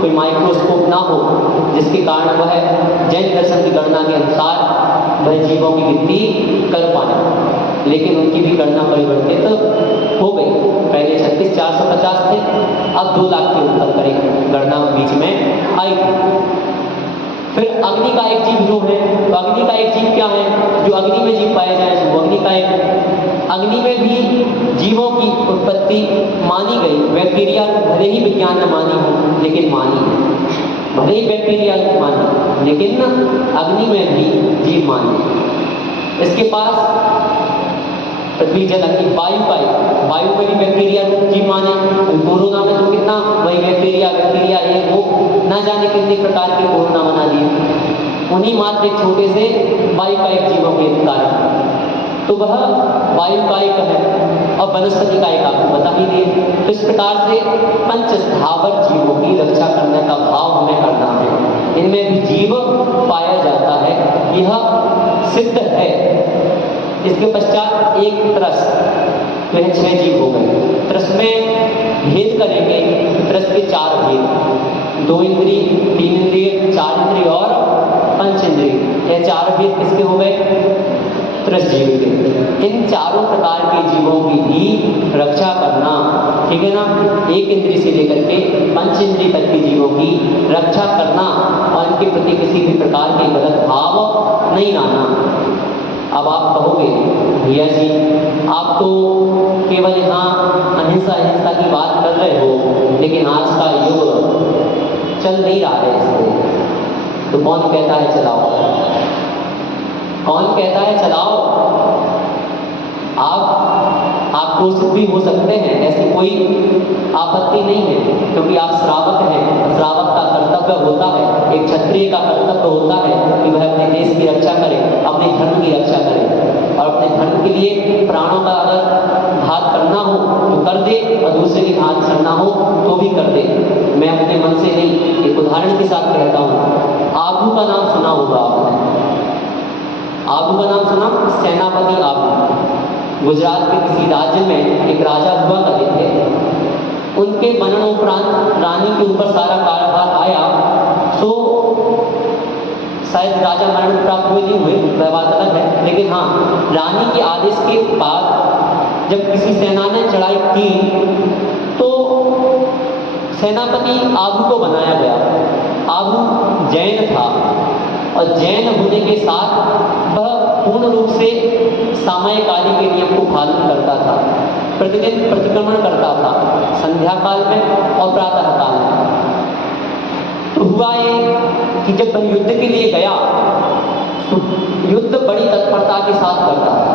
कोई माइक्रोस्कोप ना हो जिसके कारण वह जैन दर्शन की गणना के अनुसार वह जीवों की गिनती कर पाए, लेकिन उनकी भी गणना परिवर्तित हो गई। पहले 36,450 थे, अब 2 लाख के ऊपर करीब गणना बीच में आई थी। फिर अग्नि का एक जीव जो है, तो अग्नि का एक जीव क्या है, जो अग्नि में जीव पाए जाए वो अग्नि का एक। अग्नि में भी जीवों की उत्पत्ति मानी गई। बैक्टीरिया भले ही विज्ञान ने मानी हो, लेकिन मानी है। भले ही बैक्टीरिया मानी, लेकिन अग्नि में भी जीव मानी। इसके पास पृथ्वी, जल, अग्नि, वायु का, वायु में भी बैक्टीरिया जीव माने। कोरोना में तो कितना वही बैक्टीरिया ये वो ना जाने कितने प्रकार के कोरोना बना दिए। उन्हीं मात्र एक छोटे से वायु का एक जीवों के कारण, तो वह वायु का एक है और वनस्पति का एक आपको बता ही दिए। तो इस प्रकार से 5 स्थावर जीवों की रक्षा करने का भाव हमें करना है। इनमें भी जीव पाया जाता है, यह सिद्ध है। इसके पश्चात एक त्रस, तो यह 6 जीव हो गए। त्रस में भेद करेंगे, त्रस के 4 भेद, 2 इंद्रिय, 3 इंद्रिय, 4 इंद्रिय और 5 इंद्रिय। यह 4 भेद किसके हो गए? त्रस जीव के। इन चारों प्रकार के जीवों की भी रक्षा करना, ठीक है ना, 1 इंद्रिय से लेकर के 5 इंद्रिय तक के जीवों की रक्षा करना और इनके प्रति किसी भी प्रकार के गलत भाव नहीं लाना। अब आप कहोगे भैया जी आप तो केवल यहाँ अहिंसा की बात कर रहे हो, लेकिन आज का युग चल नहीं रहा है इससे, तो कौन कहता है चलाओ? कौन कहता है चलाओ? आप कोशिश भी हो सकते हैं, ऐसी कोई आपत्ति नहीं है, क्योंकि आप श्रावक हैं। श्रावक का कर्तव्य होता है, एक क्षत्रिय का कर्तव्य होता है कि वह अपने देश की रक्षा करे, अपने धर्म की रक्षा करे, और अपने धर्म के लिए प्राणों का अगर घात करना हो तो कर दे, और दूसरे की घात करना हो तो भी कर दे। मैं अपने मन से नहीं, एक उदाहरण के साथ कहता हूँ। आबू का नाम सुना होगा आपने? आबू का नाम सुना? सेनापति आबू गुजरात के किसी राज्य में एक राजा हुआ करते थे। उनके मरणोपरांत रानी के ऊपर सारा कार्यभार आया, सो शायद राजा मरण प्राप्त हुए नहीं हुए, वह बात अलग है, लेकिन हाँ, रानी के आदेश के बाद जब किसी सेना ने चढ़ाई की तो सेनापति आबू को बनाया गया। आबू जैन था और जैन होने के साथ वह पूर्ण रूप से सामयिक आदि के नियम को पालन करता था। प्रतिदिन प्रतिक्रमण करता था, संध्या काल में और प्रातः काल में। तो हुआ ये कि जब वह युद्ध के लिए गया तो युद्ध बड़ी तत्परता के साथ करता था,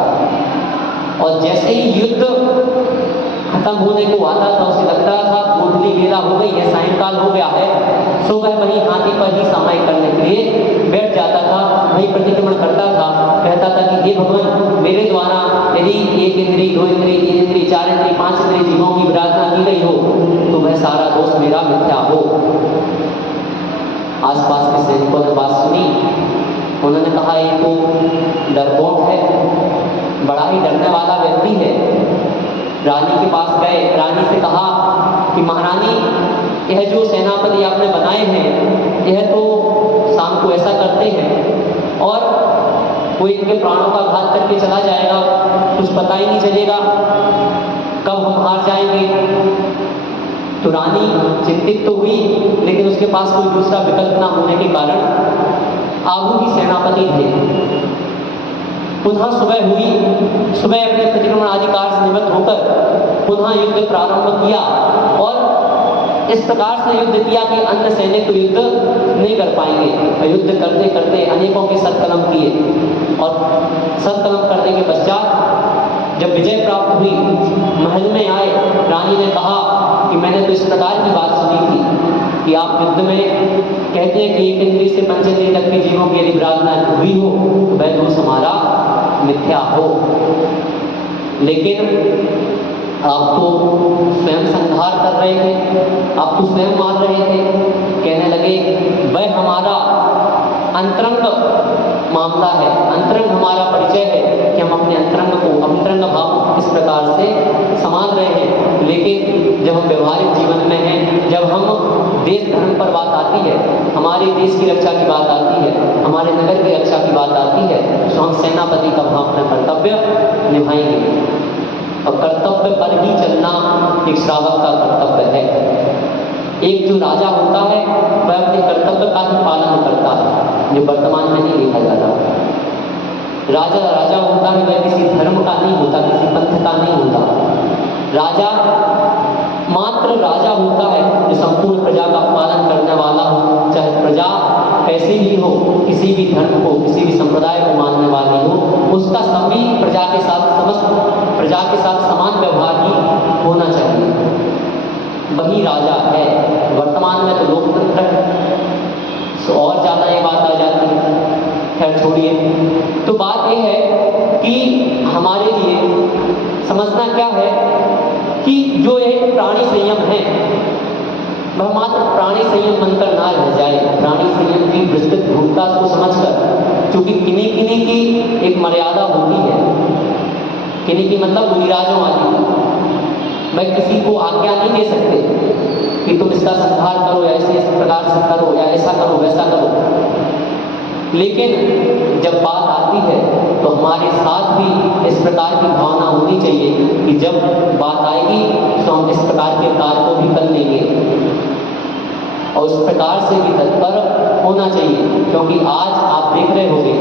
और जैसे ही युद्ध खत्म होने को आता था, उसे लगता था गोधूली बेला हो गई है, सायंकाल हो गया है, सो वह वही हाथी पर ही समाई करने के लिए बैठ जाता था, वही प्रतिक्रमण करता था, कहता था कि हे भगवान, मेरे द्वारा यदि 1 इंद्री, 2 इंद्री, 3 इंद्री, 4 इंद्री, 5 इंद्री जीवों की विराधना की गई हो तो वह सारा दोष मेरा मिथ्या हो। आसपास के सैनिकों ने बात सुनी, उन्होंने कहा ये तो डरपोक है, बड़ा ही डरने वाला व्यक्ति है। रानी के पास गए, रानी से कहा कि महारानी, यह जो सेनापति आपने बनाए हैं यह तो शाम को ऐसा करते हैं और कोई इनके प्राणों का घात करके चला जाएगा, कुछ पता ही नहीं चलेगा कब हम हार जाएंगे। तो रानी चिंतित तो हुई, लेकिन उसके पास कोई दूसरा विकल्प ना होने के कारण आगू की सेनापति थे। पुनः सुबह हुई, सुबह अपने प्रतिक्रमण अधिकार से निवृत्त होकर पुनः युद्ध प्रारंभ किया और इस प्रकार से युद्ध किया कि अन्य सैनिक तो युद्ध नहीं कर पाएंगे। युद्ध करते करते अनेकों के सत्कलम किए और सत्कलम करने के पश्चात जब विजय प्राप्त हुई, महल में आए, रानी ने कहा कि मैंने तो इस प्रकार की बात सुनी थी कि आप युद्ध में कहते हैं कि 1 इंद्री से 5 इंद्री तक के जीवों की यदि विराधना हुई हो तो वह दोष हमारा मिथ्या हो, लेकिन आप तो स्वयं संहार कर रहे थे, आप तो स्वयं मार रहे थे। कहने लगे वह हमारा अंतरंग मामला है, अंतरंग हमारा परिचय है कि हम अपने अंतरंग को, अंतरंग भाव इस प्रकार से संभाल रहे हैं, लेकिन जब हम व्यवहारिक जीवन में हैं, जब हम देश धर्म पर बात आती है, हमारे देश की रक्षा की बात आती है, हमारे नगर की रक्षा की बात आती है, तो हम सेनापति का भाव अपना कर्तव्य निभाएंगे और कर्तव्य पर ही चलना एक श्रावक का कर्तव्य है। एक जो राजा होता है वह अपने कर्तव्य का ही पालन करता है, जो वर्तमान में नहीं देखा जाता। राजा राजा होता है, वह किसी धर्म का नहीं होता, किसी पंथ का नहीं होता। राजा मात्र राजा होता है जो संपूर्ण प्रजा का पालन करने वाला हो, चाहे प्रजा कैसी भी हो, किसी भी धर्म को, किसी भी संप्रदाय को मानने वाली हो, उसका सभी प्रजा के साथ, समस्त प्रजा के साथ समान व्यवहार ही होना चाहिए। वही राजा है। वर्तमान में तो लोकतंत्र है, और ज़्यादा ये बात आ जाती है, खैर छोड़िए। तो बात यह है कि हमारे लिए समझना क्या है कि जो एक प्राणी संयम है वह मात्र प्राणी संयम बनकर ना रह जाए, प्राणी संयम की विस्तृत भूमिका को समझकर, क्योंकि किन्हीं किन्हीं की एक मर्यादा होती है, किन्हीं की मतलब मुनिराजों वाली, वह किसी को आज्ञा नहीं दे सकते कि तुम इसका संहार करो या इस प्रकार से करो या ऐसा करो वैसा करो। लेकिन जब बात आती है तो हमारे साथ भी इस प्रकार की भावना होनी चाहिए कि जब बात आएगी तो हम इस प्रकार के कार्य को भी कर लेंगे और उस प्रकार से भी तत्पर होना चाहिए। क्योंकि आज आप देख रहे होंगे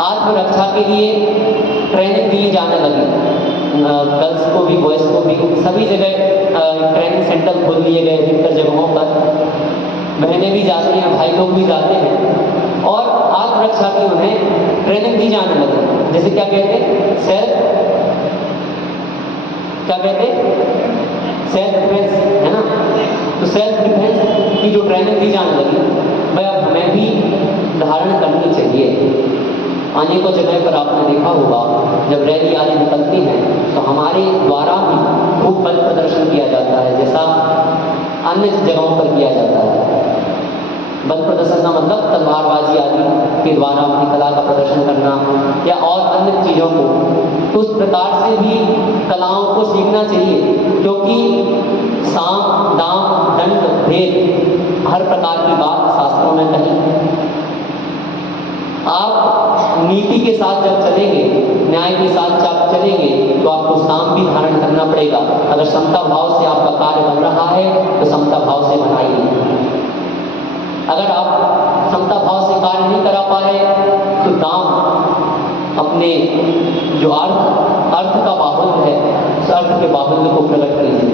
आत्मरक्षा के लिए ट्रेनिंग दी जाने लगी, गर्ल्स को भी, बॉयज़ को भी, सभी जगह ट्रेनिंग सेंटर खोल दिए गए अधिकतर जगहों पर। बहनें भी जाती हैं, भाई लोग भी जाते हैं और आत्मरक्षा की उन्हें ट्रेनिंग दी जाने लगी। जैसे क्या कहते हैं, सेल्फ डिफेंस, है ना। तो सेल्फ डिफेंस की जो ट्रेनिंग दी जाने लगी वह अब हमें भी धारण करनी चाहिए। अनेकों जगह पर आपने देखा होगा जब रैली आदि निकलती हैं तो हमारे द्वारा भी खूब बल प्रदर्शन किया जाता है, जैसा अन्य जगहों पर किया जाता है। बल प्रदर्शन का मतलब तलवारबाजी आदि के द्वारा अपनी कला का प्रदर्शन करना या और अन्य चीज़ों को, तो उस प्रकार से भी कलाओं को सीखना चाहिए। क्योंकि साम, दाम, दंड, भेद हर प्रकार की बात शास्त्रों में कही। आप नीति के साथ जब चलेंगे, न्याय के साथ जब चलेंगे तो आपको साम भी धारण करना पड़ेगा। अगर समता भाव से आपका कार्य बन रहा है तो समता भाव से बनाइए। अगर आप समता भाव से कार्य नहीं करा पा रहे तो दाम, अपने जो अर्थ का बाहुल्य है उस अर्थ के बाहुल्य को प्रकट कीजिए,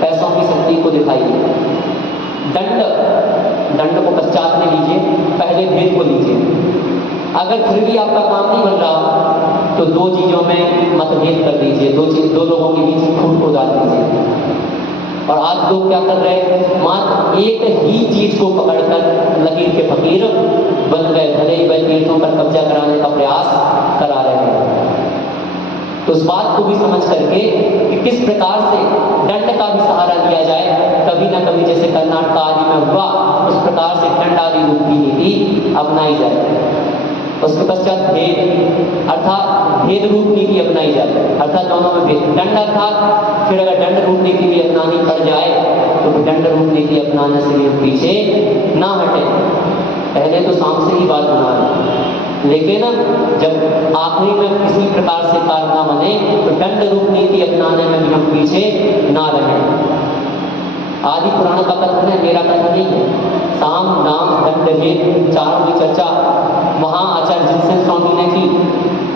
पैसों की शक्ति को दिखाइए। दंड को पश्चात में लीजिए, पहले भेद को लीजिए। अगर फिर भी आपका काम नहीं बन रहा तो दो चीज़ों में मतभेद कर दीजिए, दो लोगों के बीच फूट को डाल दीजिए। और आज लोग क्या कर रहे हैं, मात्र एक ही चीज को पकड़कर लकीर के फकीर बन गए, भले ही वह तीर्थों पर कब्जा कराने का प्रयास करा रहे हैं। तो उस बात को भी समझ करके कि किस प्रकार से दंड का भी सहारा लिया जाए, कभी ना कभी जैसे कर्नाटक आदि में हुआ उस प्रकार से दंड आदि रूप की नीति अपनाई जाए। उसके पश्चात भेद अर्थात भेद रूप नीति अपनाई जाए, अर्थात दोनों में भेद, दंड अर्थात फिर अगर दंड रूप नीति भी अपनानी पड़ जाए तो दंड रूप नीति अपनाने से भी हम पीछे ना हटे। पहले तो शाम से ही बात बना रहे, लेकिन जब आखिरी में किसी प्रकार से कार्य ना बने तो दंड रूप नीति अपनाने में भी हम पीछे ना रहें। आदि पुराण का कथन है, मेरा कथन नहीं है। साम दाम दंड भेद चारों की चर्चा वहाँ आचार्य जिनसेन स्वामी ने की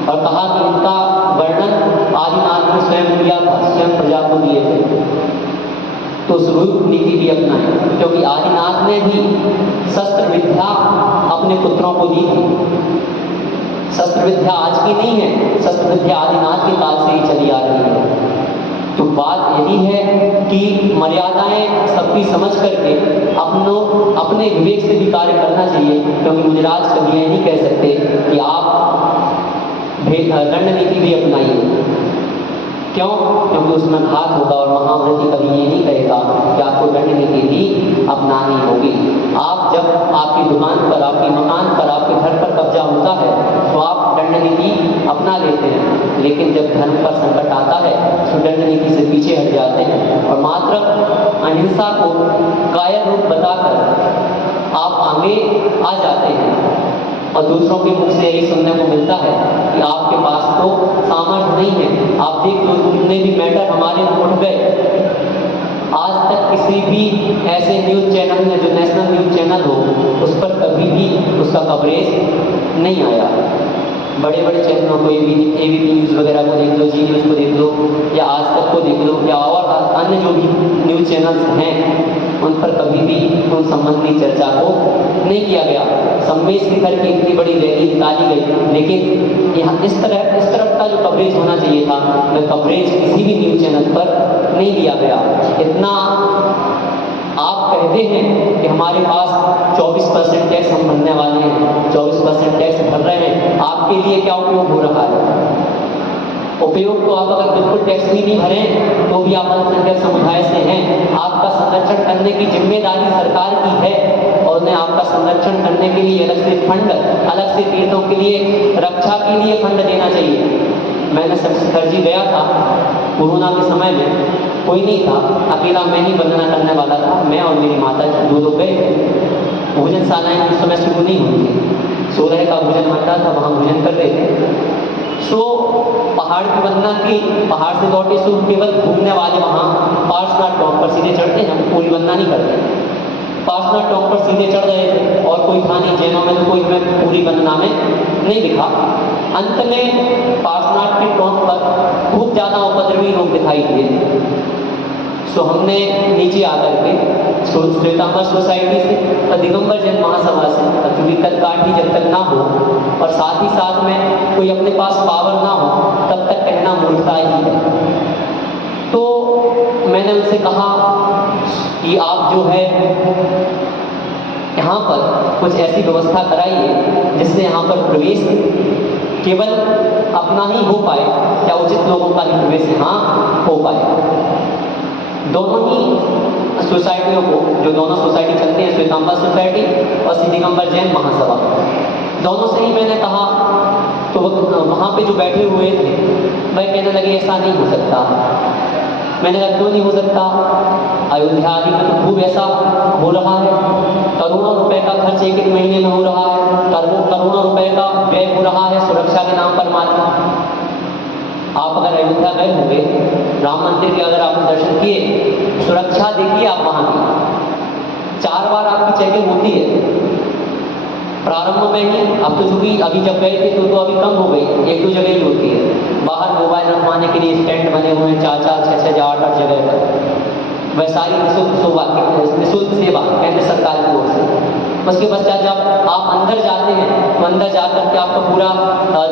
और कहा कि इनका वर्णन आदिनाथ ने स्वयं किया था, स्वयं प्रजा को दिए थे। तो स्वरूप नीति भी अपनाएं, क्योंकि आदिनाथ ने भी शस्त्र विद्या अपने पुत्रों को दी थी। शस्त्र विद्या आज की नहीं है, शस्त्र विद्या आदिनाथ के काल से ही चली आ रही है। तो बात यही है कि मर्यादाएं सबकी समझ करके अपने विवेक से भी कार्य करना चाहिए, क्योंकि मुजराज कभी ये नहीं कह सकते कि आप दंड नीति भी अपनाइए। क्यों? क्योंकि उसमें घात होगा और महाव्रती कभी ये नहीं कहेगा कि आपको दंड नीति भी अपनानी होगी। आप जब आपकी दुकान पर, आपके मकान पर, आपके घर पर कब्जा होता है तो आप दंड नीति अपना लेते हैं, लेकिन जब धर्म पर संकट आता है तो दंड नीति से पीछे हट जाते हैं और मात्र अहिंसा को कायर रूप बताकर आप आगे आ जाते हैं। और दूसरों के मुख से यही सुनने को मिलता है कि आपके पास तो सामर्थ्य नहीं है। आप देख लो कितने भी मैटर हमारे उठ गए, आज तक किसी भी ऐसे न्यूज़ चैनल में जो नेशनल न्यूज़ चैनल हो उस पर कभी भी उसका कवरेज नहीं आया। बड़े बड़े चैनलों को एबीपी न्यूज़ वगैरह को देख लो, जी न्यूज़ को देख लो या आज तक को देख लो या और अन्य जो भी न्यूज़ चैनल्स हैं उन पर कभी भी उन संबंधी चर्चा को नहीं किया गया। सम्मेश शिखर की इतनी बड़ी रैली निकाली गई, लेकिन यहाँ इस तरफ का जो कवरेज होना चाहिए था वह कवरेज किसी भी न्यूज़ चैनल पर नहीं दिया गया। इतना आप कहते हैं कि हमारे पास 24% टैक्स हम भरने वाले हैं, 24% टैक्स भर रहे हैं, आपके लिए क्या उपयोग हो रहा है? उपयोग तो आप अगर बिल्कुल टैक्स भी नहीं भरें तो भी आप अल्पसंख्यक समुदाय से हैं। आपका संरक्षण करने की जिम्मेदारी सरकार की है और उन्हें आपका संरक्षण करने के लिए अलग से फंड, अलग से तीर्थों के लिए रक्षा के लिए फंड देना चाहिए। मैंने शिखर जी गया था कोरोना के समय में, कोई नहीं था, अकेला मैं ही वंदना करने वाला था, मैं और मेरी माता दो लोग गए थे। भोजनशालाएँ उस समय शुरू नहीं हुई थी, 16 का भोजन बनता था, वहाँ भोजन कर रहे थे। सो पहाड़ की वंदना की, पहाड़ से लौटे सो केवल घूमने वाले वहाँ पार्श्वनाथ टॉप पर सीधे चढ़ते हैं, हम पूरी वंदना नहीं करते। पार्श्वनाथ टॉप पर सीधे चढ़ रहे थे और कोई था नहीं, जैनों में तो कोई हमें पूरी वंदना में नहीं दिखा। अंत में पार्श्वनाथ के टॉप पर खूब ज़्यादा उपद्रवी लोग दिखाई दिए। सो हमने नीचे आकर के श्वेतांबर सोसाइटी से और दिगंबर जैन महासभा से, क्योंकि कलकाठी जब तक ना हो और साथ ही साथ में कोई अपने पास पावर ना हो तब तक कहना मूर्खता ही है। तो मैंने उनसे कहा कि आप जो है यहाँ पर कुछ ऐसी व्यवस्था कराइए जिससे यहाँ पर प्रवेश केवल अपना ही हो पाए या उचित लोगों का ही प्रवेश यहाँ हो पाए। दोनों ही सोसाइटियों को, जो दोनों सोसाइटी चलती हैं, श्वेतांबर सोसाइटी और श्री दिगंबर जैन महासभा, दोनों से ही मैंने कहा। तो वहाँ पे जो बैठे हुए थे वह कहने लगे ऐसा नहीं हो सकता। मैंने कहा क्यों नहीं हो सकता? अयोध्या आदि में तो खूब ऐसा हो रहा है, करोड़ों रुपए का खर्च एक महीने में हो रहा है, करोड़ों रुपए का व्यय हो रहा है सुरक्षा के नाम पर मात्र। आप अगर अयोध्या गए होंगे, राम मंदिर के अगर आपने दर्शन किए, सुरक्षा देखिए आप वहाँ की 4 बार आपकी चेकिंग होती है प्रारंभ में ही। अब तो चूंकि अभी जब गए थे तो अभी कम हो गई, 1-2 जगह ही होती है। बाहर मोबाइल रखवाने के लिए स्टैंड बने हुए हैं 4-4, 6-6, 8-8 जगह पर। वह सारी निःशुल्क सेवा केंद्र सरकार की ओर से। उसके पश्चात जब आप अंदर जाते हैं तो अंदर जा कर के आपका पूरा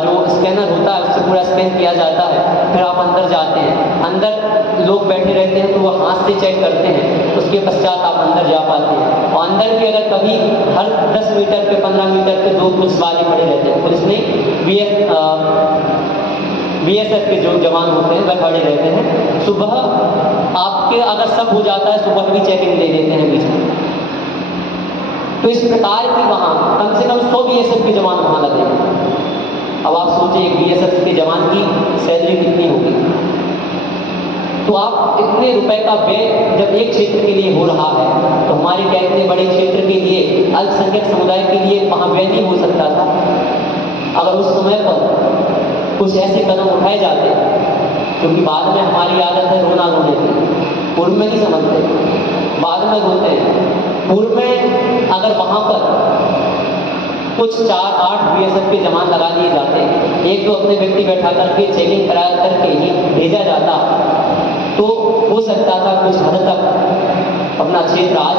जो स्कैनर होता है उससे पूरा स्कैन किया जाता है। फिर आप अंदर जाते हैं, अंदर लोग बैठे रहते हैं तो वो हाथ से चेक करते हैं, उसके पश्चात आप अंदर जा पाते हैं। और अंदर भी अगर कभी हर 10 मीटर पे 15 मीटर पे 2 पुलिस वाले खड़े रहते हैं, पुलिस नहीं BSF के जो जवान होते हैं वह खड़े रहते हैं। सुबह आपके अगर सब हो जाता है सुबह भी चेकिंग दे देते हैं बीच में। तो इस प्रकार की वहाँ कम से कम 100 BSF के जवान वहाँ लगे हैं। अब आप सोचिए एक BSF के जवान की सैलरी कितनी होगी। तो आप इतने रुपए का व्यय जब एक क्षेत्र के लिए हो रहा है तो हमारे क्या इतने बड़े क्षेत्र के लिए, अल्पसंख्यक समुदाय के लिए वहाँ व्यय नहीं हो सकता था? अगर उस समय पर कुछ ऐसे कदम उठाए जाते, क्योंकि बाद में हमारी आदत है रोना रोने की, पूर्व में नहीं समझते, बाद में रोते हैं। पूर्व में अगर वहाँ पर कुछ 4-8 BSF के जवान लगा दिए जाते, एक तो अपने व्यक्ति बैठा करके चेकिंग करा करके ही भेजा जाता, तो हो सकता था कुछ हद तक अपना क्षेत्र आज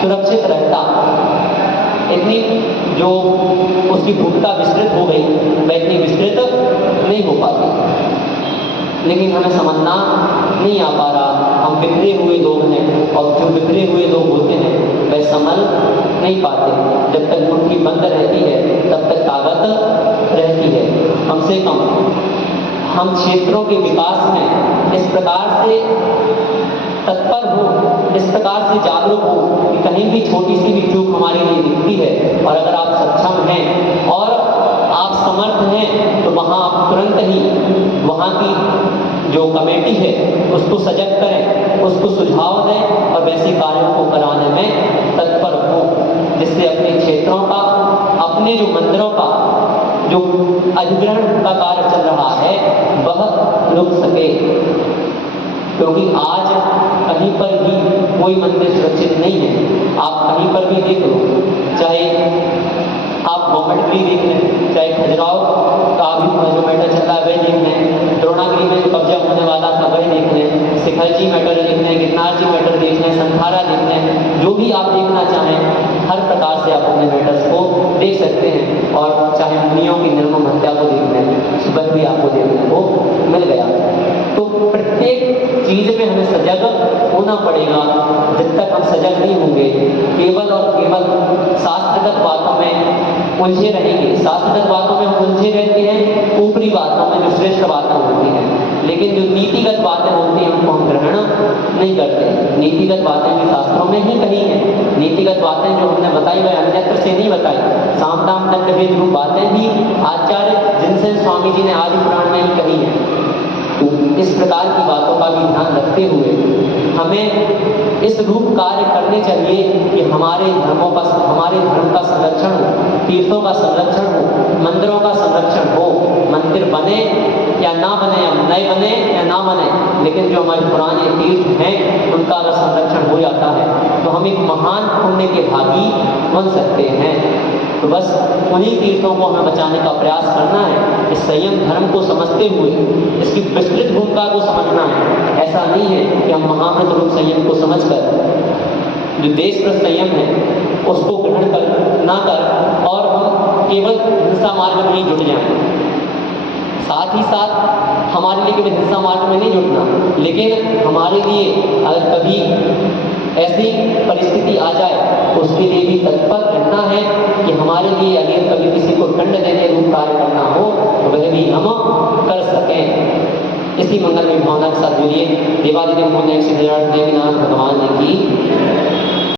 सुरक्षित रहता। इतनी जो उसकी भूमिका विस्तृत हो गई वह इतनी विस्तृत नहीं हो पाती। लेकिन हमें समझना नहीं आ पा रहा, हम बिखरे हुए लोग हैं और जो बिखरे हुए लोग होते हैं वह संभल नहीं पाते। जब तक मुट्ठी बंद रहती है तब तक ताकत रहती है। कम से कम हम क्षेत्रों के विकास में इस प्रकार से तत्पर हो, इस प्रकार से जागरूक हो कि कहीं भी छोटी सी भी चूक हमारे लिए दिखती है और अगर आप सक्षम हैं और आप समर्थ हैं तो वहाँ आप तुरंत ही वहाँ की जो कमेटी है उसको सजग करें, उसको सुझाव दें और वैसे कार्यों को कराने में तत्पर हो, जिससे अपने क्षेत्रों का, अपने जो मंदिरों का जो अधिग्रहण का कार्य चल रहा है वह रुक सके। क्योंकि आज कहीं पर भी कोई मंदिर सुरक्षित नहीं है। आप कहीं पर भी देख लो, चाहे आप मोहम्मदगिरी देख लें, चाहे खजुराहो का भी जो मैटर चल रहा है वह देख लें, द्रोणागिरी में जो कब्जा होने वाला था वह देख लें, शिखर जी मैटर देख लें, गिरनार जी मैटर देख लें, संथारा देख लें, जो भी आप देखना चाहें हर प्रकार से आप अपने मैटर्स को देख सकते हैं। और चाहे मुनियों की निर्मम हत्या को देख लें, सुबह भी आपको देखने को मिल गया। तो प्रत्येक चीज़ में हमें सजग होना पड़ेगा। जब तक हम सजग नहीं होंगे, केवल और केवल शास्त्रगत बातों में उलझे रहेंगे। शास्त्रगत बातों में हम उलझे रहते हैं, ऊपरी बातों में जो श्रेष्ठ बातें होती हैं, लेकिन जो नीतिगत बातें होती हैं उनको हम ग्रहण नहीं करते। नीतिगत बातें भी शास्त्रों में ही कही हैं। नीतिगत बातें जो हमने बताई वह अन्यत्र से नहीं बताई। साम दाम दंड भेद रूप बातें भी आचार्य जिनसेन स्वामी जी ने आदि पुराण में ही कही हैं। तो इस प्रकार की बातों का भी ध्यान रखते हुए हमें इस रूप कार्य करने चाहिए कि हमारे धर्मों का, हमारे धर्म का संरक्षण हो, तीर्थों का संरक्षण हो, मंदिरों का संरक्षण हो। मंदिर बने या ना बने, या नए बने या ना बने, लेकिन जो हमारे पुराने तीर्थ हैं उनका अगर संरक्षण हो जाता है तो हम एक महान पुण्य के भागी बन सकते हैं। तो बस उन्हीं तीर्थों को हमें बचाने का प्रयास करना है। इस संयम धर्म को समझते हुए इसकी विस्तृत भूमिका को समझना है। ऐसा नहीं है कि हम महामृत रूप संयम को समझकर जो देश पर संयम है उसको ग्रहण कर ना कर और हम केवल हिंसा मार्ग में ही जुट जाएं। साथ ही साथ हमारे लिए केवल हिंसा मार्ग में नहीं जुटना, लेकिन हमारे लिए अगर कभी ऐसी परिस्थिति आ जाए तो उसके लिए भी तत्पर रहना है कि हमारे लिए अगर कभी किसी को दंड देने रूप कार्य करना हो तो वह भी हम कर सकें। इसी मंगल में भावना के साथ जुड़िए। देवादिदेव मोहन देवीनाथ भगवान की